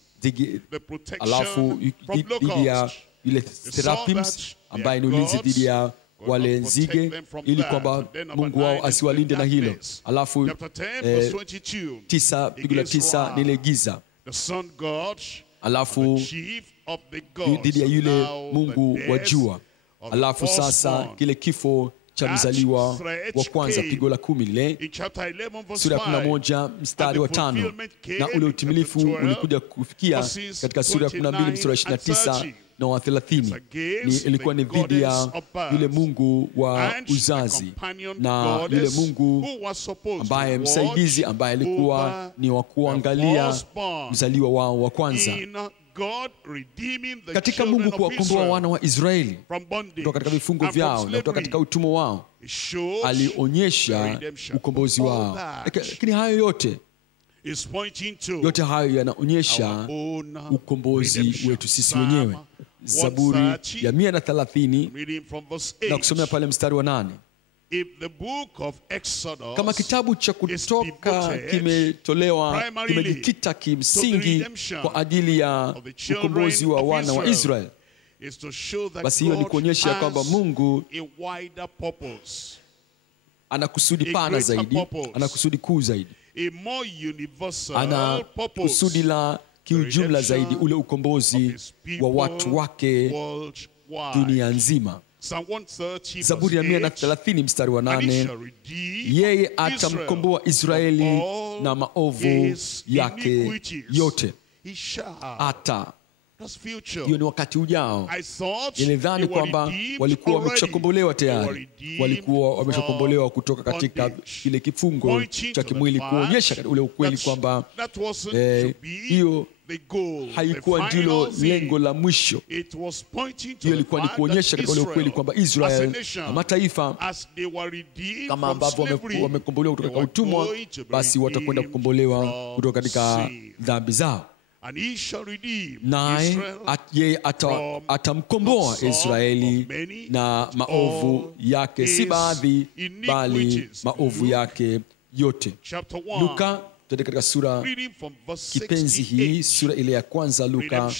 the protection alafu from dhidi ya locust. yule saw serapims that ambaye ni their ulinzi dhidi ya will wale not protect nzige, them from ili that. kwamba And then number Mungu 9 wao is asiwalinde the na hilo. darkness. Alafu Chapter 10, verse 22. 9 pigo la Against 9 Ra, ni ile giza. the sun god, Alafu the chief of the gods. dhidi ya yule Now Mungu the wa death jua. of the Alafu sasa firstborn. kile kifo cha That mzaliwa threat wa kwanza, came pigo la 10 lile, in chapter 11, verse sura ya 5. 11 mstari wa 5, fulfillment came na ule in utimilifu chapter 12, ulikuja kufikia verses katika sura ya 12 mstari wa 29 na wa 30. Ilikuwa ni dhidi ya yule Mungu wa and uzazi the companion na yule goddess Mungu who was supposed ambaye to msaidizi watch ambaye alikuwa over ni wa the kuangalia firstborn mzaliwa wao wa kwanza, in God redeeming the katika children Mungu of kuwakomboa Israel wana wa Israeli from bondage kutoka katika vifungo and from vyao na kutoka slavery. katika utumwa wao. It shows the Alionyesha redemption. ukombozi All wao, that lakini hayo yote is pointing to hayo yanaonyesha our own ukombozi redemption. wetu sisi Psalm wenyewe. Zaburi 130, ya 130 reading from verse na 8. kusomea pale mstari wa 8. if the book of Exodus kama kitabu cha Kutoka kimejikita kimsingi kwa ajili ya ukombozi wa wana wa Israeli, basi hiyo ni kuonyesha kwamba Mungu ana kusudi pana zaidi, ana kusudi kuu zaidi, ana kusudi la kiujumla zaidi, ule ukombozi wa watu wake dunia nzima. Zaburi ya 130 mstari wa 8, yeye atamkomboa Israeli na maovu yake yote. Hiyo ni wakati ujao. Nilidhani kwamba walikuwa wameshakombolewa tayari, walikuwa wameshakombolewa kutoka katika kile kifungo cha kimwili, kuonyesha ule ukweli kwamba hiyo haikuwa ndilo lengo la mwisho. Hiyo ilikuwa ni kuonyesha katika ule ukweli kwamba Israel na mataifa kama ambavyo wamekombolewa kutoka katika utumwa, basi watakwenda kukombolewa kutoka katika dhambi zao. Naye yeye atamkomboa Israeli na maovu yake, si baadhi bali maovu yake yote. Luka, katika sura kipenzi hii, sura ile ya kwanza, Luka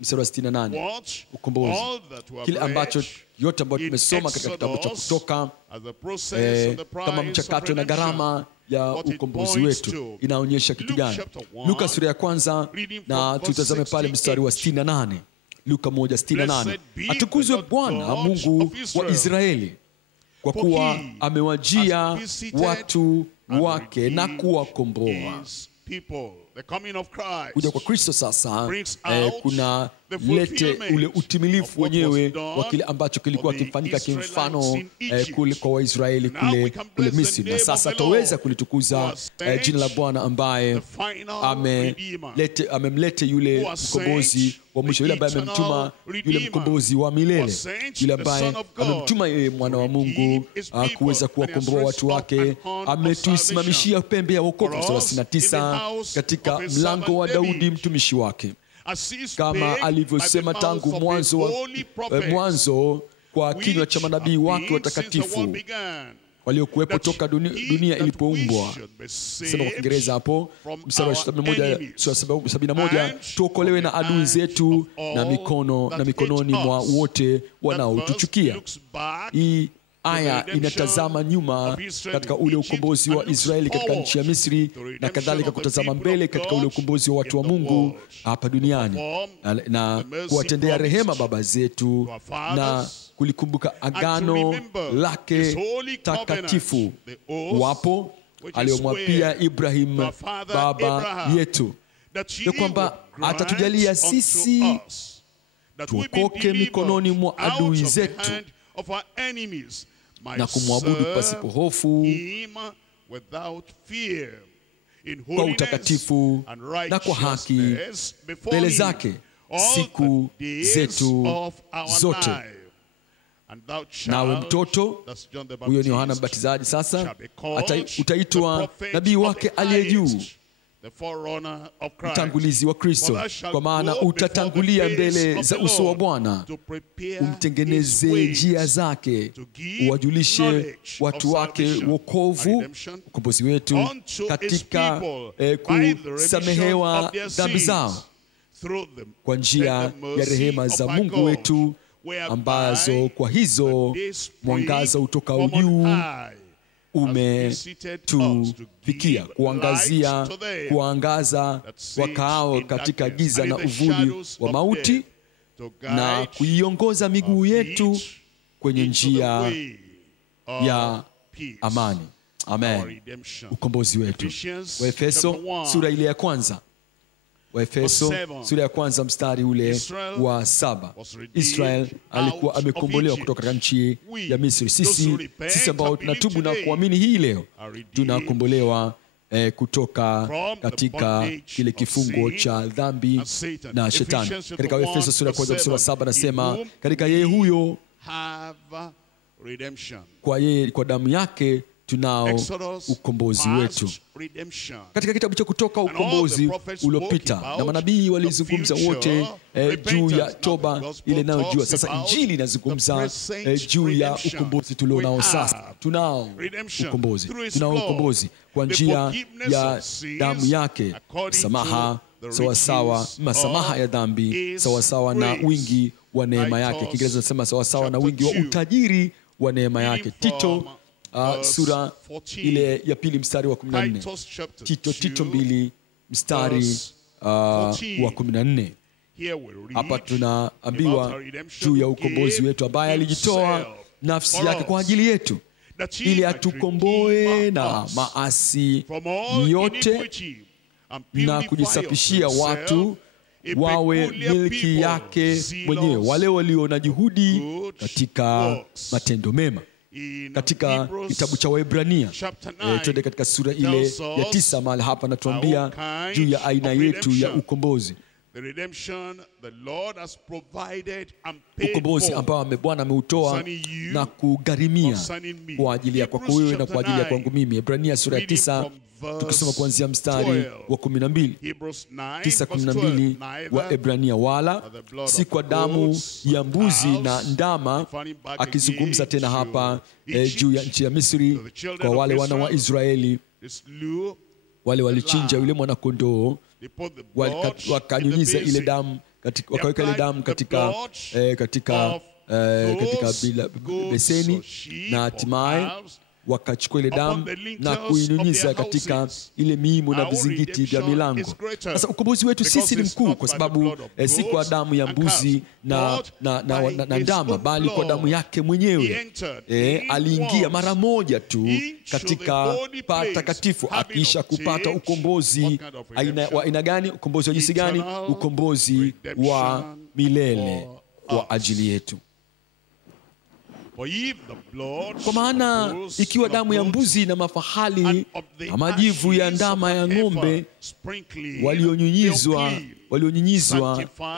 mstari wa 68, ukombozi. Kile ambacho yote ambayo tumesoma katika kitabu cha Kutoka kama mchakato na gharama ya ukombozi wetu inaonyesha kitu gani? Luka sura ya kwanza, na tutazame pale mstari wa 68. Luka 1:68, atukuzwe Bwana Mungu wa Israeli, kwa kuwa amewajia watu wake na kuwakomboa. Kuja kwa Kristo sasa kuna lete ule utimilifu wenyewe wa kile ambacho kilikuwa kifanyika kimfano kule kwa Waisraeli kule Misri. Na sasa taweza kulitukuza jina la Bwana ambaye amemlete yule mkombozi wa mwisho, yule ambaye amemtuma, yule mkombozi wa milele, yule ambaye amemtuma yeye mwana wa Mungu kuweza kuwakomboa watu wake. Ametusimamishia pembe ya wokovu, 39, katika mlango wa Daudi mtumishi wake, kama alivyosema tangu mwanzo kwa kinywa cha manabii wake watakatifu waliokuwepo toka dunia ilipoumbwa. Sema kwa Kiingereza hapo, mstari wa 71, tuokolewe na adui zetu na mikononi mwa wote wanaotuchukia. Hii aya inatazama nyuma katika ule ukombozi wa Israeli katika nchi ya Misri, na kadhalika kutazama mbele katika ule ukombozi wa watu wa Mungu hapa duniani, na kuwatendea rehema baba zetu na kulikumbuka agano lake takatifu, wapo aliyomwapia Ibrahim baba yetu, ya kwamba atatujalia sisi tuokoke mikononi mwa adui zetu na kumwabudu pasipo hofu, kwa utakatifu na kwa haki mbele zake siku zetu zote. Nawe mtoto, huyo ni Yohana Mbatizaji, sasa utaitwa nabii wake aliye juu, mtangulizi wa Kristo, kwa maana utatangulia mbele za uso wa Bwana, umtengeneze njia zake, uwajulishe watu wake wokovu, ukombozi wetu, katika kusamehewa dhambi zao kwa njia ya rehema za Mungu wetu, ambazo kwa hizo mwangaza utoka juu umetufikia, kuangaza wakaao katika giza na uvuli wa mauti, na kuiongoza miguu yetu kwenye njia ya amani. Amen. Ukombozi wetu. Waefeso sura ile ya kwanza, Waefeso sura ya kwanza mstari ule wa 7. Israel alikuwa amekombolewa kutoka katika nchi ya Misri. Sisi ambao tunatubu na kuamini hii leo, tunakombolewa kutoka katika kile kifungo cha dhambi na shetani. Katika Waefeso sura ya kwanza mstari wa 7 nasema, katika yeye huyo, kwa damu yake tunao Exodus, ukombozi wetu. past redemption. Katika kitabu cha Kutoka ukombozi uliopita, na manabii walizungumza wote juu ya toba ile inayojua. Sasa Injili inazungumza juu ya ukombozi tulionao sasa. Tunao ukombozi kwa njia ya damu yake, masamaha ya dhambi sawasawa na wingi wa neema yake. Kiingereza nasema sawasawa na wingi wa utajiri wa neema yake. Tito sura ile ya 2 mstari wa 14. Tito 2 mstari wa 14. Hapa tunaambiwa juu ya ukombozi wetu, ambaye alijitoa nafsi yake kwa ajili yetu ili atukomboe na maasi yote na kujisafishia watu wawe milki yake mwenyewe, wale walio na juhudi katika matendo mema. Katika kitabu cha Waebrania twende katika sura ile ya 9, mahali hapa natuambia juu ya aina yetu ya ukombozi. Ukombozi ambao Bwana ameutoa na kugharimia kwa ajili ya kwako wewe na kwa ajili ya kwangu mimi. Waebrania sura ya 9 tukisoma kuanzia mstari wa 12. 9:12 wa Waebrania, wala si kwa damu ya mbuzi na ndama, akizungumza tena hapa juu ya nchi ya Misri, kwa wale wana wa Israeli wale walichinja yule mwana kondoo, wakanyunyiza ile damu, wakaweka ile damu katika beseni, na hatimaye wakachukua ile damu na kuinyunyiza katika ile miimo na vizingiti vya milango. Sasa ukombozi wetu sisi ni mkuu, kwa sababu si kwa damu ya mbuzi na ndama, bali kwa damu yake mwenyewe. Aliingia mara moja tu katika patakatifu, akiisha kupata ukombozi. Aina gani? Ukombozi wa jinsi gani? Ukombozi wa milele kwa ajili yetu. Kwa maana ikiwa damu ya mbuzi na mafahali na majivu ya ndama ya ng'ombe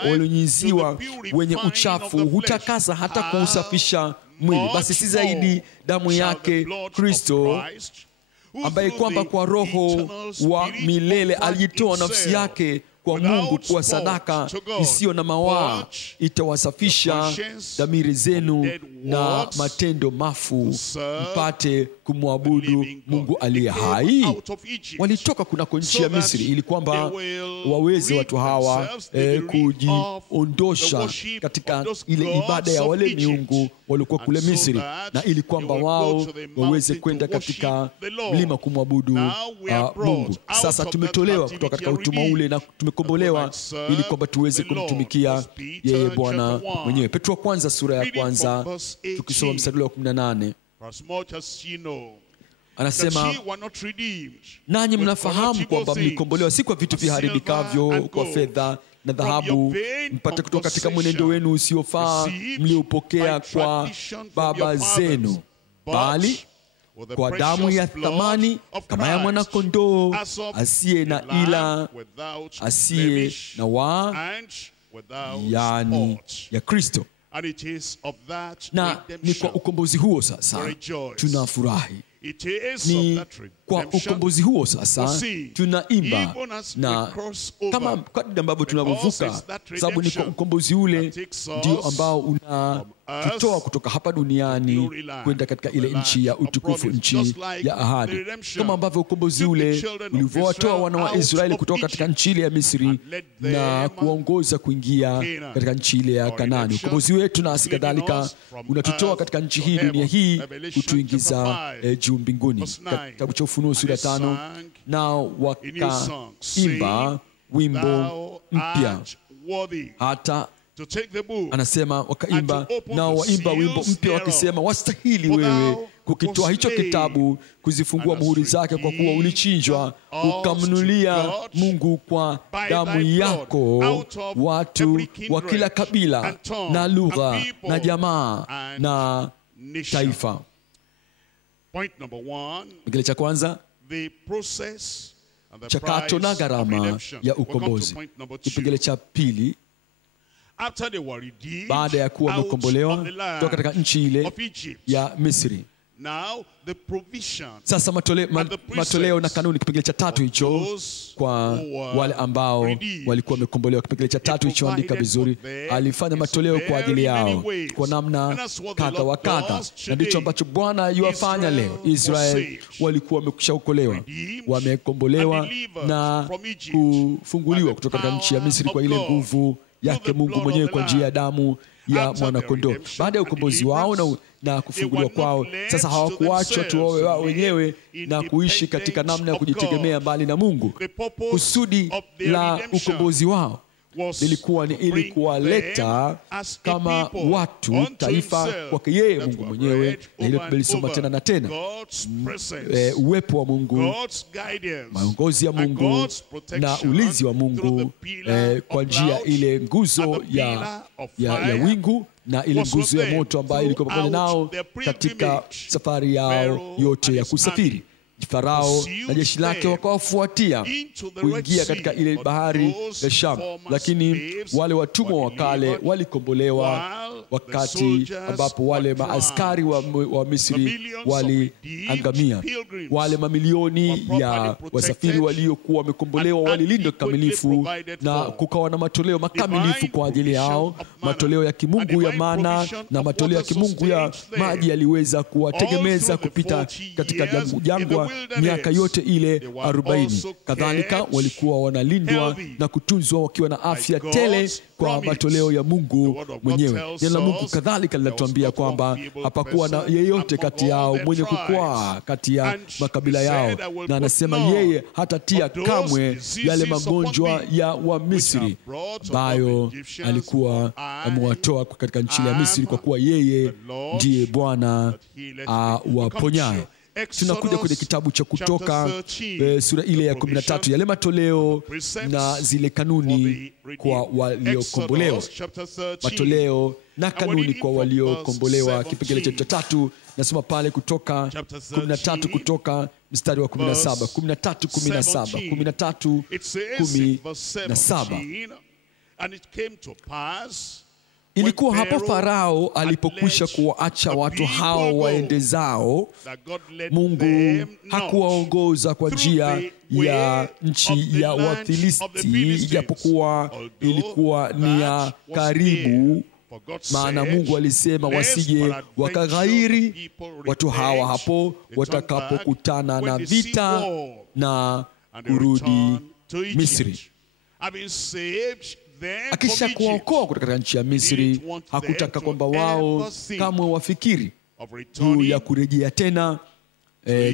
walionyunyiziwa wenye uchafu hutakasa hata kuusafisha mwili, basi si zaidi damu yake Kristo, ambaye kwamba kwa Roho wa milele alijitoa nafsi yake kwa Mungu kuwa sadaka isiyo na mawaa, itawasafisha dhamiri zenu na matendo mafu, mpate kumwabudu Mungu aliye hai. Walitoka kunako nchi ya Misri ili kwamba waweze watu hawa kujiondosha katika ile ibada ya wale miungu walikuwa kule Misri, na ili kwamba wao waweze kwenda katika mlima kumwabudu Mungu. Sasa tumetolewa kutoka katika utumwa ule na tumekombolewa ili kwamba tuweze kumtumikia yeye Bwana mwenyewe. Petro wa kwanza sura ya kwanza tukisoma mstari wa 18 anasema, nanyi mnafahamu kwamba mlikombolewa si kwa vitu viharibikavyo, kwa fedha na dhahabu, mpate kutoka katika mwenendo wenu usiofaa mliopokea kwa baba zenu, bali kwa damu ya thamani kama ya mwana kondoo asiye na ila, asiye na waa, yani ya Kristo. Na ni kwa ukombozi huo sasa tunafurahi. Ni kwa ukombozi huo sasa tunaimba, na kama kadri ambavyo tunavyovuka, sababu ni kwa ukombozi ule ndio ambao unatutoa kutoka hapa duniani kwenda katika ile nchi ya utukufu, nchi ya ahadi. Kama ambavyo ukombozi ule ulivyowatoa wana wa Israeli kutoka katika nchi ile ya Misri na kuongoza kuingia katika nchi ile ya Kanaani, ukombozi wetu nasi kadhalika unatutoa katika nchi hii, dunia hii, kutuingiza juu mbinguni. Kitabu cha Ufunuo sura 5, nao wakaimba wimbo mpya, hata anasema wakaimba, nao waimba wimbo mpya wakisema, wastahili wewe kukitoa hicho kitabu, kuzifungua muhuri zake, kwa kuwa ulichinjwa ukamnunulia Mungu kwa damu yako watu wa kila kabila na lugha na jamaa na taifa. Kile cha kwanza, chakato na gharama ya ukombozi. Kipengele cha pili, baada ya kuwa wamekombolewa kutoka katika nchi ile ya Misri, Now the provision. Sasa matoleo na kanuni, kipengele cha 3 hicho, kwa wale ambao walikuwa wamekombolewa. Kipengele cha 3 hicho andika vizuri, alifanya matoleo kwa ajili yao kwa namna kadha wa kadha, na ndicho ambacho Bwana yuafanya leo. Israeli walikuwa wamekwishaokolewa, wamekombolewa na kufunguliwa kutoka katika nchi ya Misri kwa ile nguvu yake Mungu mwenyewe kwa njia ya damu ya mwanakondoo. Baada ya ukombozi wao na kufunguliwa kwao, sasa hawakuachwa tu wao wenyewe na kuishi katika namna ya kujitegemea mbali na Mungu. Kusudi la ukombozi wao lilikuwa ni ili kuwaleta kama watu, taifa kwake yeye Mungu mwenyewe. Na hilo tumelisoma tena na tena, uwepo wa Mungu, maongozi ya Mungu na ulinzi wa Mungu kwa njia ile nguzo ya wingu na ile nguzo ya moto ambayo ilikuwa pamoja nao katika safari yao yote ya kusafiri. Farao na jeshi lake wakawafuatia kuingia katika ile bahari ya Shamu, lakini wale watumwa wa kale walikombolewa wakati ambapo wale maaskari wa Misri waliangamia. Wale mamilioni ya wasafiri waliokuwa wamekombolewa walilindwa kikamilifu, na kukawa na matoleo makamilifu kwa ajili yao, matoleo ya kimungu ya mana na matoleo ya kimungu ya maji yaliweza kuwategemeza kupita katika jangwa miaka yote ile 40. Kadhalika walikuwa wanalindwa na kutunzwa wakiwa na afya tele kwa matoleo ya Mungu mwenyewe. Neno la Mungu kadhalika linatuambia kwamba hapakuwa na yeyote kati yao mwenye kukwaa kati ya makabila yao, na anasema yeye hatatia kamwe yale magonjwa ya Wamisri ambayo alikuwa amewatoa katika nchi ya Misri, kwa kuwa yeye ndiye Bwana waponyaye. Tunakuja kwenye kitabu cha Kutoka sura ile ya 13, yale matoleo na zile kanuni kwa waliokombolewa. Matoleo na kanuni kwa waliokombolewa, kipengele cha 3 nasema pale Kutoka 13, Kutoka mstari wa 17, 13:17. And it came to pass, ilikuwa hapo Farao alipokwisha kuwaacha watu hao waende zao, Mungu hakuwaongoza kwa njia ya nchi ya Wafilisti, ijapokuwa ilikuwa ni ya karibu, maana Mungu alisema wasije wakaghairi watu hawa hapo watakapokutana na vita na kurudi Misri. Akisha kuwaokoa kutoka nchi ya Misri, hakutaka kwamba wao kamwe wafikiri juu ya kurejea tena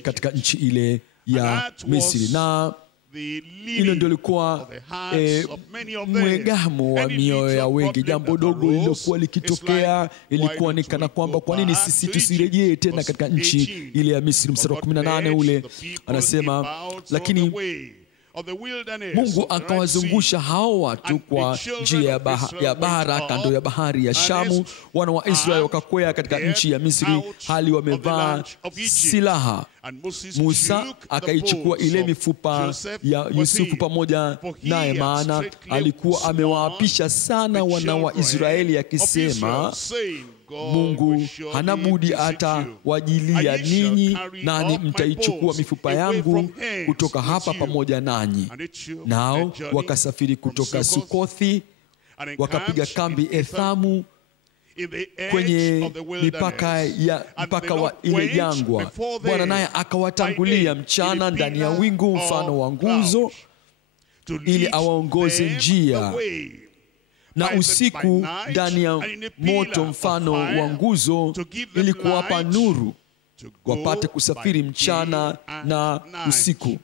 katika nchi ile ya Misri. Na hilo ndio lilikuwa mwegamo wa mioyo ya wengi. Jambo dogo lilokuwa likitokea ilikuwa ni kana kwamba kwa nini sisi tusirejee tena katika nchi ile ya Misri. Mstari wa 18 ule anasema, lakini Mungu akawazungusha hao watu kwa njia ya bara kando ya bahari ya Shamu. Wana wa Israeli wakakwea katika nchi ya Misri hali wamevaa silaha. Musa akaichukua ile mifupa ya Yusufu pamoja naye, maana alikuwa amewaapisha sana wana wa Israeli akisema, Mungu hana budi atawajilia ninyi, nani mtaichukua mifupa yangu kutoka hapa pamoja nanyi. Nao wakasafiri kutoka Sukothi wakapiga kambi Ethamu kwenye mpaka wa ile jangwa. Bwana naye akawatangulia mchana ndani ya wingu mfano wa nguzo, ili awaongoze njia, na usiku ndani ya moto mfano wa nguzo, ili kuwapa nuru wapate kusafiri mchana na usiku.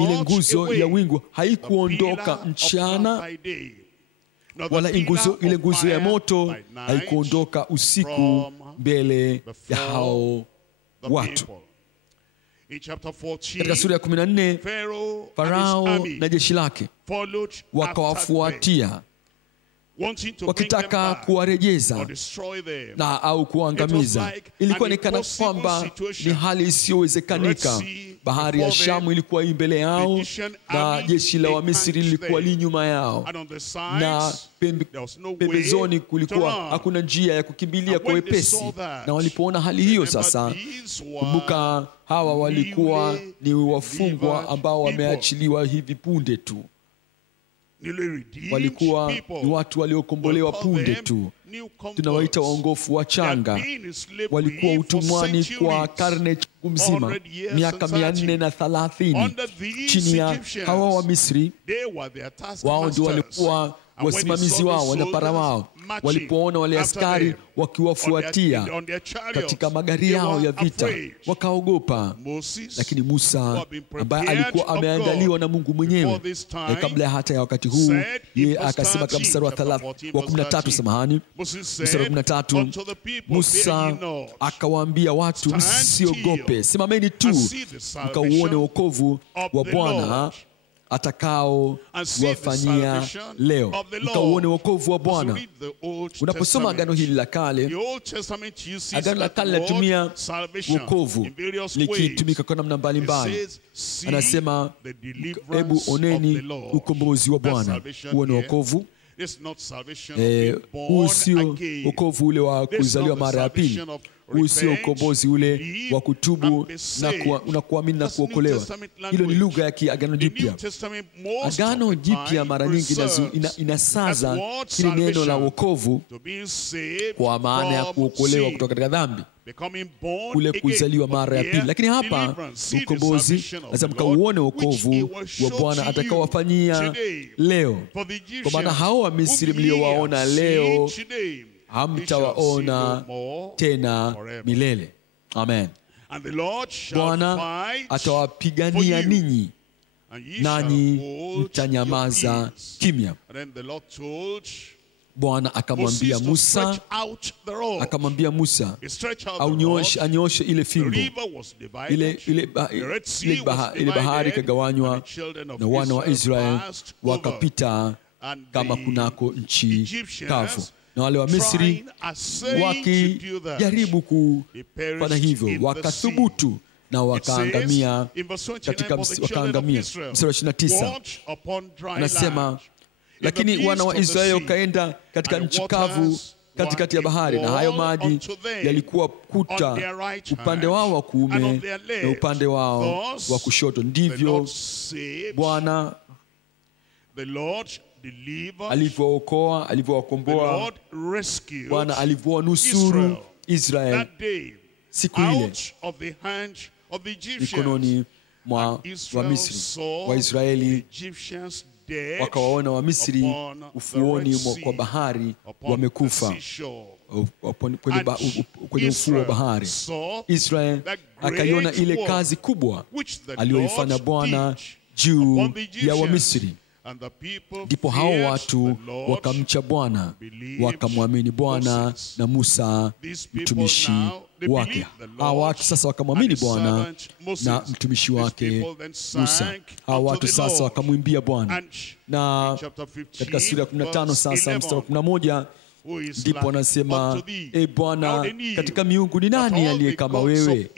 Ile nguzo ya wingu haikuondoka mchana, wala ile nguzo ya moto haikuondoka usiku mbele ya hao watu. Katika sura ya 14, Farao na jeshi lake wakawafuatia wakitaka kuwarejeza na au kuangamiza. Ilikuwa ni kana kwamba ni hali isiyowezekanika. bahari ya Shamu ilikuwa mbele yao, na jeshi la Wamisri lilikuwa li nyuma yao, na pembezoni kulikuwa hakuna njia ya kukimbilia kwa wepesi. Na walipoona hali hiyo sasa, kumbuka hawa walikuwa ni wafungwa ambao wameachiliwa hivi punde tu, walikuwa ni watu waliokombolewa punde tu. Tunawaita waongofu wachanga. Walikuwa utumwani kwa karne mzima, miaka 430 chini ya hawa wa Misri. Wao ndio walikuwa wasimamizi wao, wanapara wao. Walipoona wale askari wakiwafuatia katika magari yao ya vita, wakaogopa. Lakini Musa, ambaye alikuwa ameandaliwa na Mungu mwenyewe kabla hata ya wakati huu, yeye akasema katika mstari wa 13, samahani, mstari wa 13, Musa akawaambia watu, msiogope, simameni tu mkauone wokovu wa Bwana atakao wafanyia leo. Mkauone wokovu wa Bwana. Unaposoma agano hili la kale, agano la kale latumia wokovu likitumika kwa namna mbalimbali. Anasema, hebu oneni ukombozi wa Bwana. Huo ni wokovu. Huu sio wokovu ule wa kuzaliwa mara ya pili. Huu sio ukombozi ule wa kutubu na kuamini na kuokolewa. Hilo ni lugha ya kiagano jipya. Agano jipya mara nyingi inasaza hili neno la wokovu kwa maana ya kuokolewa kutoka katika dhambi, kule kuzaliwa mara ya pili. Lakini hapa ukombozi, lazima mkauone wokovu wa Bwana atakaowafanyia leo. Kwa maana hao wa Misri mliowaona leo hamtawaona tena milele. Amen. Bwana atawapigania ninyi, nanyi mtanyamaza kimya. Bwana akamwambia Musa, anyoshe ile fimbo. Ile bahari ikagawanywa, na wana wa Israeli wakapita kama kunako nchi kavu. Na wale wa Misri wakijaribu kufanya hivyo, wakathubutu na wakaangamia. Wakaangamia. Mstari wa 29 anasema, lakini wana wa Israeli wakaenda katika nchi kavu katikati ya bahari, na hayo maji yalikuwa kuta upande wao wa kuume na upande wao wa kushoto. Ndivyo Bwana alivyowakomboa, Bwana alivyowanusuru Israeli siku ile mikononi mwa Wamisri. Waisraeli wakawaona Wamisri ufuoni kwa bahari wamekufa kwenye ufuo wa bahari. Israeli akaiona ile kazi kubwa aliyoifanya Bwana juu ya Wamisri. Ndipo hao watu wakamcha Bwana, wakamwamini Bwana na Musa mtumishi wake. Hao watu sasa wakamwamini Bwana na mtumishi wake Musa. Hao watu sasa wakamwimbia Bwana. Na katika sura ya 15 sasa mstari wa 11 ndipo anasema, Bwana, katika miungu ni nani aliye kama wewe?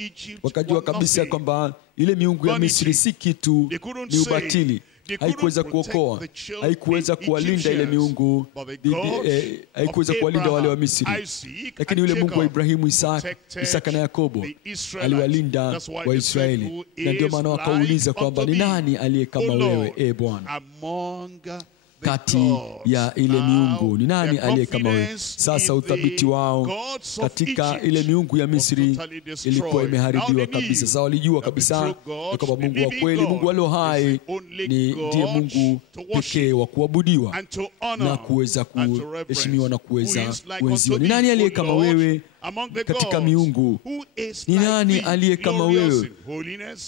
Wakajua kabisa kwamba ile miungu ya Misri si kitu, ni ubatili. Haikuweza kuokoa, haikuweza kuwalinda ile miungu, haikuweza kuwalinda wale wa Misri. Lakini yule Mungu wa Ibrahimu, Isaka na Yakobo aliwalinda Waisraeli. Na ndio maana wakauliza kwamba ni nani aliye kama wewe, Bwana? Kati ya ile miungu ni nani aliye kama wewe? Sasa uthabiti wao katika ile miungu ya Misri ilikuwa imeharibiwa kabisa. Sasa walijua kabisa kwamba Mungu wa kweli, Mungu alio hai, ndiye Mungu pekee wa kuabudiwa na kuweza kuheshimiwa na kuweza kuenziwa. Ni nani aliye kama wewe katika miungu? Ni nani aliye kama wewe,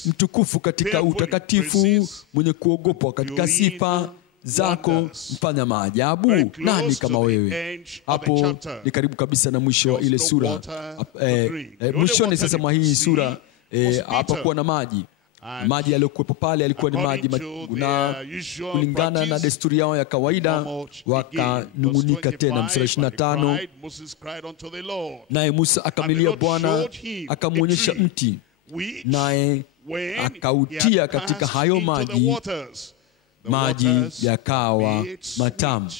mtukufu katika utakatifu, mwenye kuogopwa katika sifa zako, mfanya maajabu? Nani kama wewe? Hapo ni karibu kabisa na mwisho wa ile sura. Mwishoni sasa mwa hii sura hapakuwa na maji. Maji yaliyokuwepo pale yalikuwa ni maji machungu, na kulingana na desturi yao ya kawaida wakanung'unika tena. Mstari 25, naye Musa akamlilia Bwana, akamwonyesha mti naye akautia katika hayo maji, maji yakawa matamu.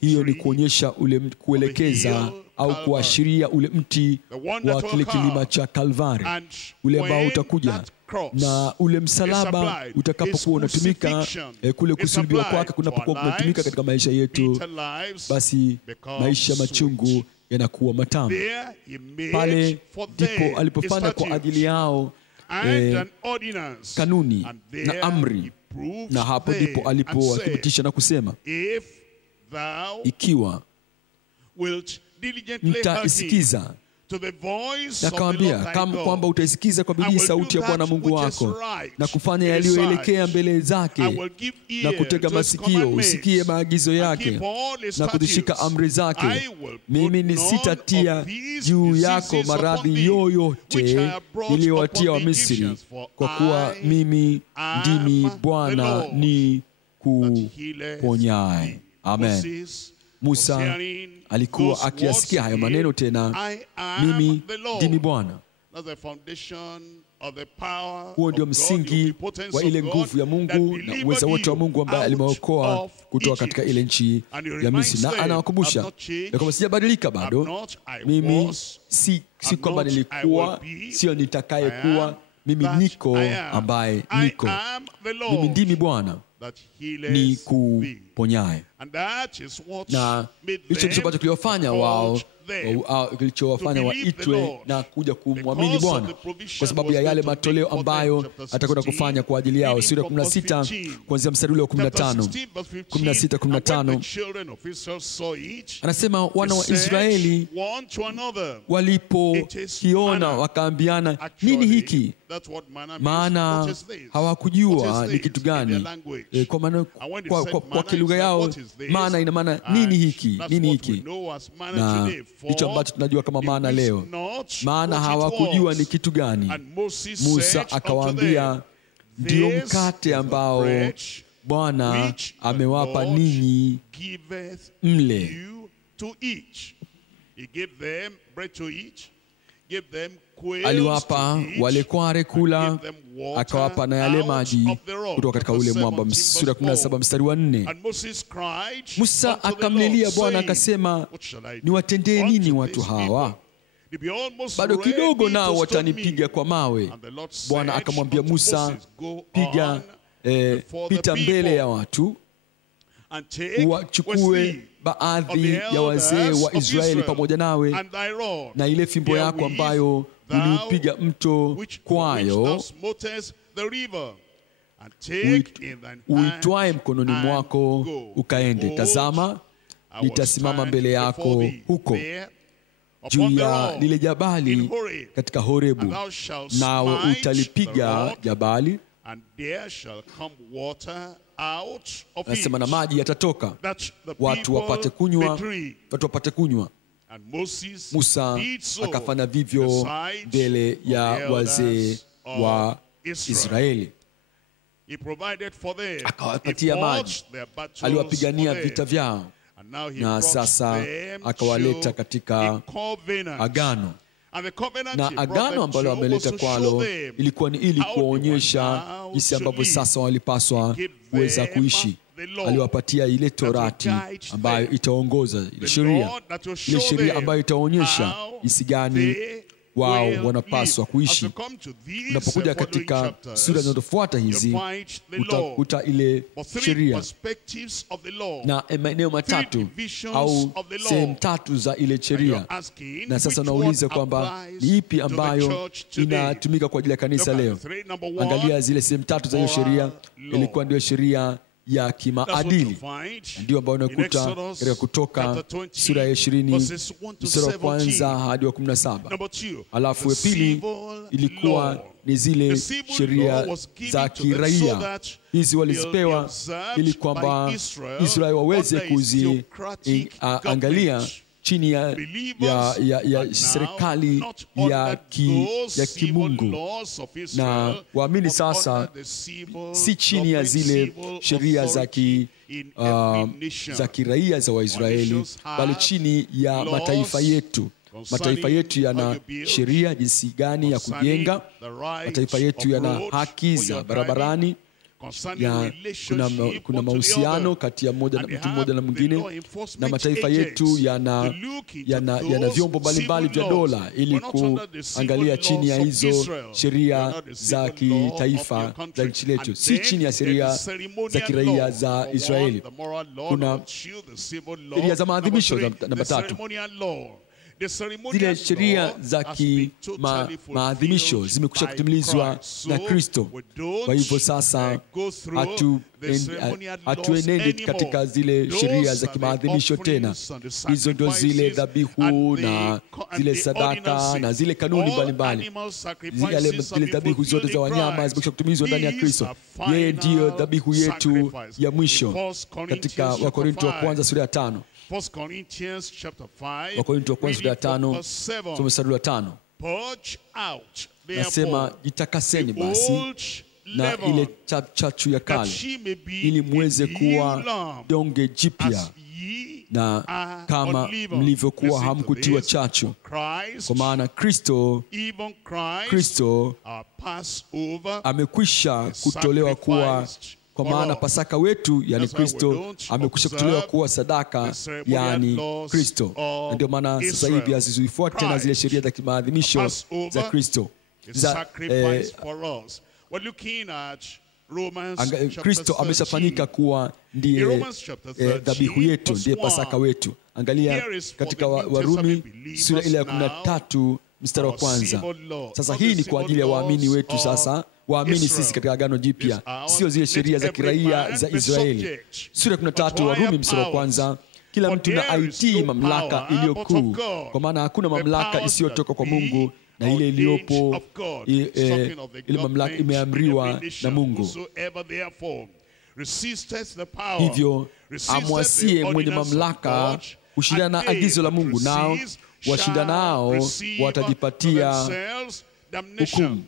Hiyo ni kuonyesha kuelekeza au kuashiria ule mti wa kile kilima cha Kalvari, ule ambao utakuja, na ule msalaba utakapokuwa unatumika, kule kusulubiwa kwake kunapokuwa kunatumika katika maisha yetu, basi maisha machungu yanakuwa matamu. Pale ndipo alipofanya kwa ajili yao kanuni na amri, na hapo ndipo alipowathibitisha na kusema, ikiwa mtaisikiza, na akawaambia kwamba utaisikiza kwa bidii sauti ya Bwana Mungu wako na kufanya yaliyoelekea mbele zake, na kutega masikio usikie maagizo yake na kuzishika amri zake, mimi sitatia juu yako maradhi yoyote niliyowatia wa Misri, kwa kuwa mimi ndimi Bwana ni kuponyaye. Amen. Musa alikuwa akiyasikia hayo maneno tena, mimi ndimi Bwana. Huo ndio msingi wa ile nguvu ya Mungu na uweza wote wa Mungu ambaye alimeokoa kutoka katika ile nchi ya Misri. Na anawakumbusha ya kwamba sijabadilika bado, mimi si kwamba nilikuwa, sio nitakayekuwa, mimi niko ambaye niko. Mimi ndimi Bwana ni kuponyaye. Na hicho ndicho ambacho kiliwafanya wao, kilichowafanya waitwe na kuja kumwamini Bwana, kwa sababu ya yale matoleo ambayo atakwenda kufanya kwa ajili yao. Sura 16 kuanzia mstari ule wa 15, 16-15 anasema, wana wa Israeli walipokiona wakaambiana, nini hiki? Maana hawakujua ni kitu gani. Kwa maana kwa kilugha yao, maana ina maana nini hiki, nini hiki. Na hicho ambacho tunajua kama maana leo, maana hawakujua ni kitu gani. Musa akawaambia, ndio mkate ambao Bwana amewapa ninyi mle. Aliwapa wale kware kula, akawapa na yale maji kutoka katika ule mwamba. Sura 17 mstari wa 4. Musa akamlilia Bwana akasema, niwatendee nini watu hawa? Bado kidogo nao watanipiga kwa mawe. Bwana akamwambia Musa, pita mbele ya watu, wachukue baadhi ya wazee wa Israeli pamoja nawe, na ile fimbo yako ambayo uliupiga mto kwayo, uitwae mkononi mwako ukaende. Tazama, nitasimama mbele yako huko juu ya lile jabali katika Horebu, nawe utalipiga jabali, nasema na maji yatatoka, watu wapate kunywa. Musa akafanya vivyo mbele ya wazee wa Israeli, akawapatia maji, aliwapigania vita vyao, na sasa akawaleta katika agano. Na agano ambalo wameleta kwalo ilikuwa ni ili kuonyesha jinsi ambavyo sasa walipaswa kuweza kuishi. Aliwapatia ile Torati ambayo itaongoza ile sheria ambayo itaonyesha jinsi gani wao wanapaswa kuishi. Unapokuja katika sura zinazofuata hizi, utakuta ile sheria na maeneo matatu au sehemu tatu za ile sheria. Na sasa unauliza kwamba ni ipi ambayo inatumika kwa ajili ya kanisa leo? Angalia zile sehemu tatu za hiyo sheria. Ilikuwa ndio sheria ya kimaadili, ndio ambayo unakuta katika Kutoka sura ya 20 mstari wa kwanza hadi wa 17. Alafu ya pili ilikuwa ni zile sheria za kiraia. Hizi walizipewa ili kwamba Israeli waweze kuziangalia chini ya serikali ya kimungu, na waamini sasa si chini ya zile sheria za kiraia za Waisraeli, bali chini ya mataifa yetu mataifa yetu yana sheria jinsi gani ya kujenga, mataifa yetu yana haki za barabarani, kuna mahusiano kati ya mtu mmoja na mwingine, na mataifa yetu yana vyombo mbalimbali vya dola ili kuangalia chini ya hizo sheria za kitaifa za nchi letu, si chini ya sheria za kiraia za Israeli. Kuna sheria za maadhimisho namba 3. Zile sheria za maadhimisho zimekwisha kutimilizwa na Kristo. Kwa hivyo sasa hatuenendi katika zile sheria za kimaadhimisho tena. Hizo ndio zile dhabihu na zile sadaka na zile kanuni mbalimbali. Zile dhabihu zote za wanyama zimekwisha kutimilizwa ndani ya Kristo. Yeye ndiyo dhabihu yetu ya mwisho. Katika Wakorintho wa kwanza sura ya 5. Wakorintho wa kwanza sura ya 5 somo mstari wa 5. Nasema, jitakaseni basi na ile chachu ya kale, ili muweze kuwa donge jipya, na kama mlivyokuwa hamkutiwa chachu, kwa maana Kristo amekwisha kutolewa kuwa, kwa maana Pasaka wetu, yani Kristo, amekwisha kutolewa kuwa sadaka, yani Kristo. Ndio maana sasa hivi hazifuati tena zile sheria za kimaadhimisho za Kristo. Kristo ameshafanyika kuwa ndiye dhabihu yetu, ndiye Pasaka wetu. Angalia katika Warumi sura ile ya 13 mstari wa 1. Sasa hii ni kwa ajili ya waamini wetu. Sasa waamini sisi katika Agano Jipya, sio zile sheria za kiraia za Israeli. Sura 13 Warumi mstari wa 1. Kila mtu na aitii mamlaka iliyo kuu, kwa maana hakuna mamlaka isiyotoka kwa Mungu, na ile iliyopo ile mamlaka imeamriwa na Mungu. Hivyo amwasie mwenye mamlaka kushindana na agizo la Mungu, nao washindanao watajipatia hukumu.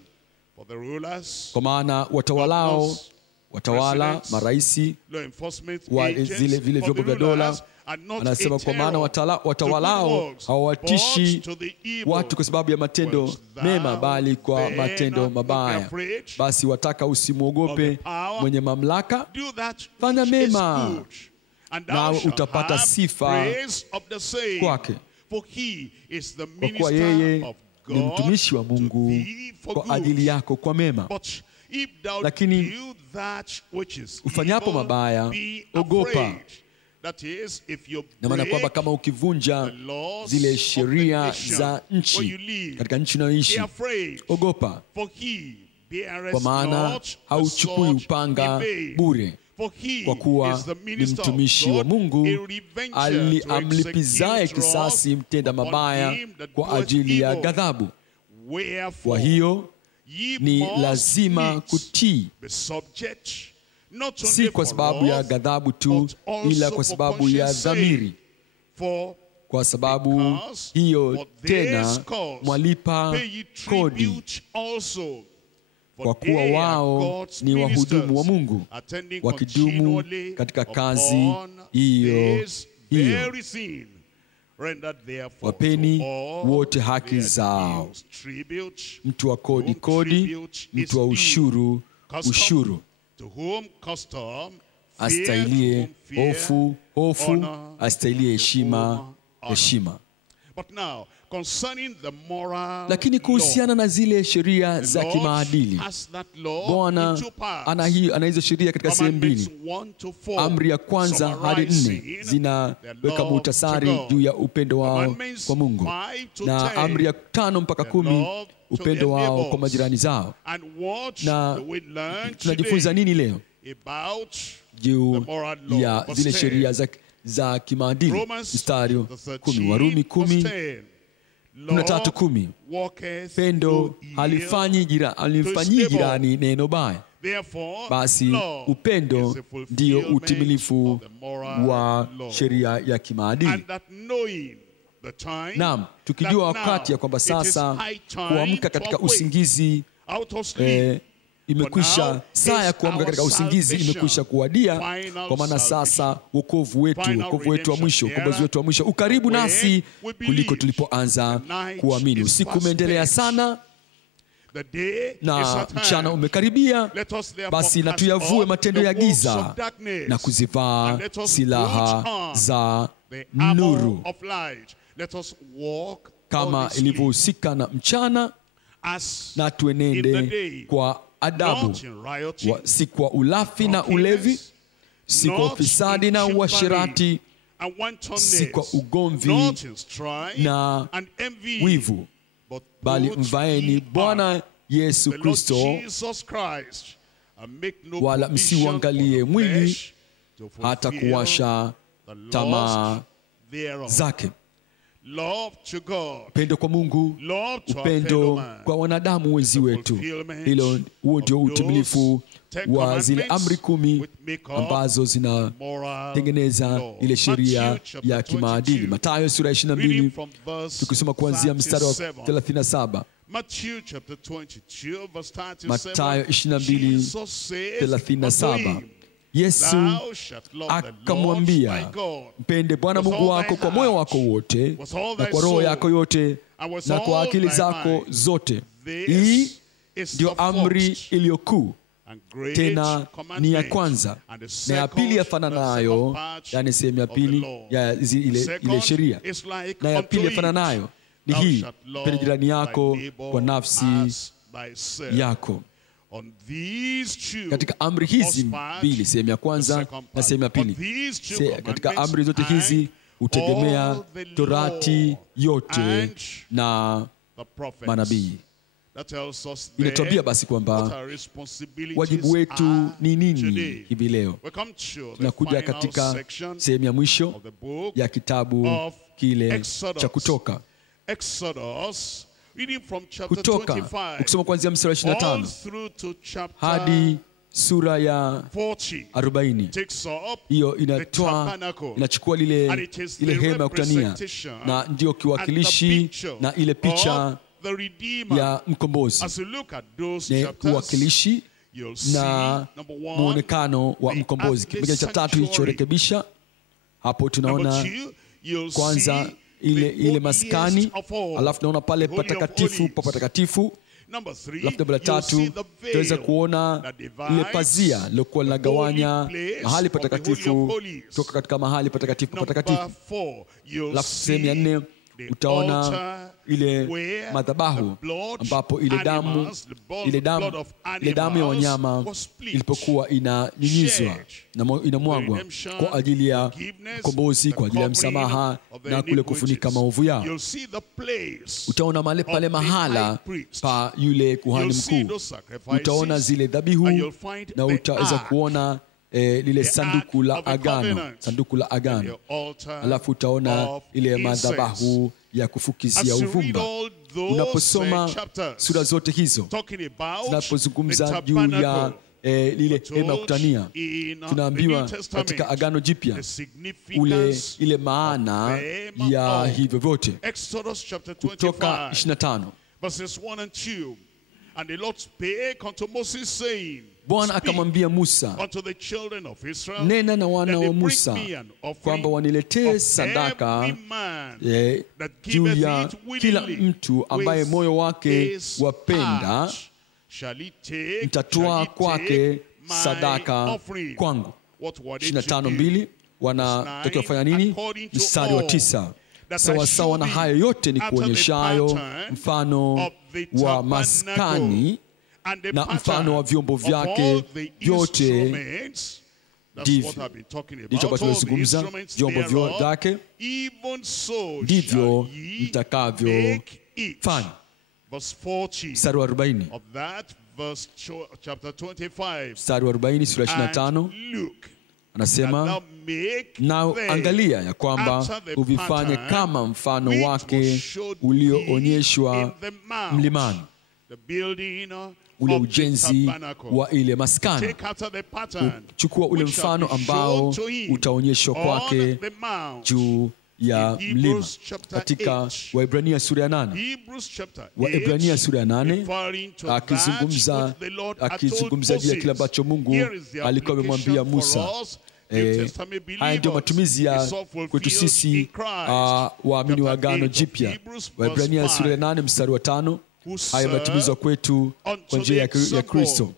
Kwa maana watawala, maraisi wa vile vyombo vya dola, anasema, kwa maana watawalao hawatishi watu kwa sababu ya matendo mema, bali kwa matendo mabaya. Basi wataka usimwogope mwenye mamlaka, fanya mema, na utapata sifa kwake, kwa kuwa yeye ni mtumishi wa Mungu kwa ajili yako kwa mema. Lakini ufanyapo mabaya, ogopa. Na maana kwamba kama ukivunja zile sheria za nchi, katika nchi unayoishi, ogopa, kwa maana hauchukui upanga bure, kwa kuwa ni mtumishi wa Mungu, amlipizaye kisasi mtenda mabaya kwa ajili ya ghadhabu. Kwa hiyo ni lazima kutii, si kwa sababu ya ghadhabu tu, ila kwa sababu ya dhamiri. Kwa sababu hiyo tena mwalipa kodi, kwa kuwa wao ni wahudumu wa Mungu, wakidumu katika kazi hiyo hiyo. Wapeni wote haki zao, mtu wa kodi, mtu wa ushuru, astahiliye hofu, astahiliye heshima. Lakini kuhusiana na zile sheria za kimaadili, Bwana ana hizo sheria katika sehemu 2. Amri ya 1 hadi 4 zinaweka muhtasari juu ya upendo wao kwa Mungu, na amri ya 5 mpaka 10 upendo wao kwa majirani zao. Na tunajifunza nini leo juu ya zile sheria za kimaadili? Mstari 10, Warumi 13:10. Pendo halimfanyii jirani neno baya. Basi upendo ndio utimilifu wa sheria ya kimaadili. Naam, tukijua wakati ya kwamba sasa kuamka katika usingizi imekwisha, saa ya kuamka katika usingizi imekwisha kuwadia, kwa maana sasa wokovu wetu wa mwisho, ukombozi wetu wa mwisho ukaribu nasi kuliko tulipoanza kuamini. Usiku umeendelea sana na mchana umekaribia. Basi na tuyavue matendo ya giza na kuzivaa silaha za nuru, kama ilivyohusika na mchana, na tuenende kwa adabu, si kwa ulafi na ulevi, si kwa ufisadi na uasherati, si kwa ugomvi na wivu, bali mvaeni Bwana Yesu Kristo, wala msiuangalie mwili hata kuwasha tamaa zake. Upendo kwa Mungu, upendo kwa wanadamu wenzi wetu, huo ndio utimilifu wa zile amri 10 ambazo zinatengeneza ile sheria ya kimaadili. Mathayo sura 22 tukisoma kuanzia mstari wa 37. Mathayo 22:37. Yesu akamwambia, mpende Bwana Mungu wako kwa moyo wako wote na kwa roho yako yote na kwa akili zako zote. Hii ndio amri iliyokuu, tena ni ya kwanza, na ya pili yafananayo, yani sehemu ya pili ya ile sheria, na ya pili yafananayo ni hii, pende jirani yako kwa nafsi yako. Katika amri hizi mbili, sehemu ya kwanza na sehemu ya pili, katika amri zote hizi utegemea Torati yote na manabii. Inatuambia basi kwamba wajibu wetu ni nini hivi leo. Tunakuja katika sehemu ya mwisho ya kitabu kile cha Kutoka. Kutoka, ukisoma kuanzia mstari wa 25 hadi sura ya 40, hiyo inachukua ile hema ya kutania, na ndio kiwakilishi na ile picha ya mkombozi, ni uwakilishi na muonekano wa mkombozi. Kipengele cha 3 hichorekebisha hapo, tunaona kwanza ile maskani, alafu tunaona pale patakatifu pa patakatifu, alafu namba 3 tunaweza kuona ile pazia lilokuwa linagawanya mahali patakatifu kutoka katika mahali patakatifu patakatifu. Alafu sehemu ya 4 utaona ile madhabahu ambapo ile damu ya wanyama ilipokuwa inanyunyizwa na inamwagwa kwa ajili ya ukombozi, kwa ajili ya msamaha na kule kufunika maovu yao. Utaona pale mahala pa yule kuhani mkuu, utaona zile dhabihu, na utaweza kuona lile sanduku la agano, alafu utaona ile madhabahu ya kufukizia uvumba. Unaposoma sura zote hizo zinapozungumza juu ya lile hema kutania, tunaambiwa katika Agano Jipya ile maana ya hivyo vyote. Kutoka 25 And the Lord spake unto Moses, saying, Bwana akamwambia Musa, nena na wana wa Musa kwamba waniletee sadaka juu ya kila mtu ambaye moyo wake wapenda, nitatoa kwake sadaka kwangu. 25:2 wanatakiwa kufanya nini? Mstari wa 9, sawasawa na hayo yote ni kuonyeshayo mfano wa maskani na mfano wa vyombo vyake vyote, ndicho ambacho tunazungumza, vyombo vyake ndivyo mtakavyofanya. Mstari wa 40, mstari wa 40 sura 25 anasema, na angalia ya kwamba uvifanye kama mfano wake ulioonyeshwa mlimani, ule ujenzi wa ile maskani. Chukua ule mfano ambao utaonyeshwa kwake juu ya mlima katika Waebrania sura ya 8. Waebrania sura ya 8 akizungumza juu ya kile ambacho Mungu alikuwa amemwambia Musa. Haya ndio matumizi ya kwetu sisi waamini wa Agano Jipya. Waebrania sura ya 8 mstari wa 5. Haya matumizwa kwetu kwa njia ya Kristo.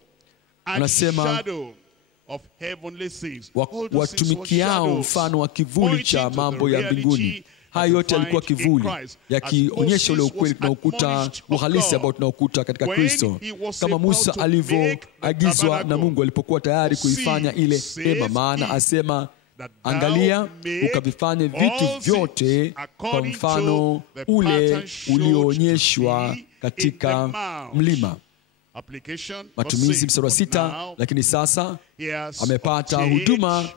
Anasema watumikiao mfano wa kivuli cha mambo ya mbinguni. Haya yote yalikuwa kivuli, yakionyesha ule ukweli tunaokuta, uhalisi ambao tunaokuta katika Kristo. Kama Musa alivyoagizwa na Mungu alipokuwa tayari kuifanya ile hema, maana asema, angalia ukavifanye vitu vyote kwa mfano ule ulioonyeshwa katika mlima. Matumizi mstari wa 6, lakini sasa amepata huduma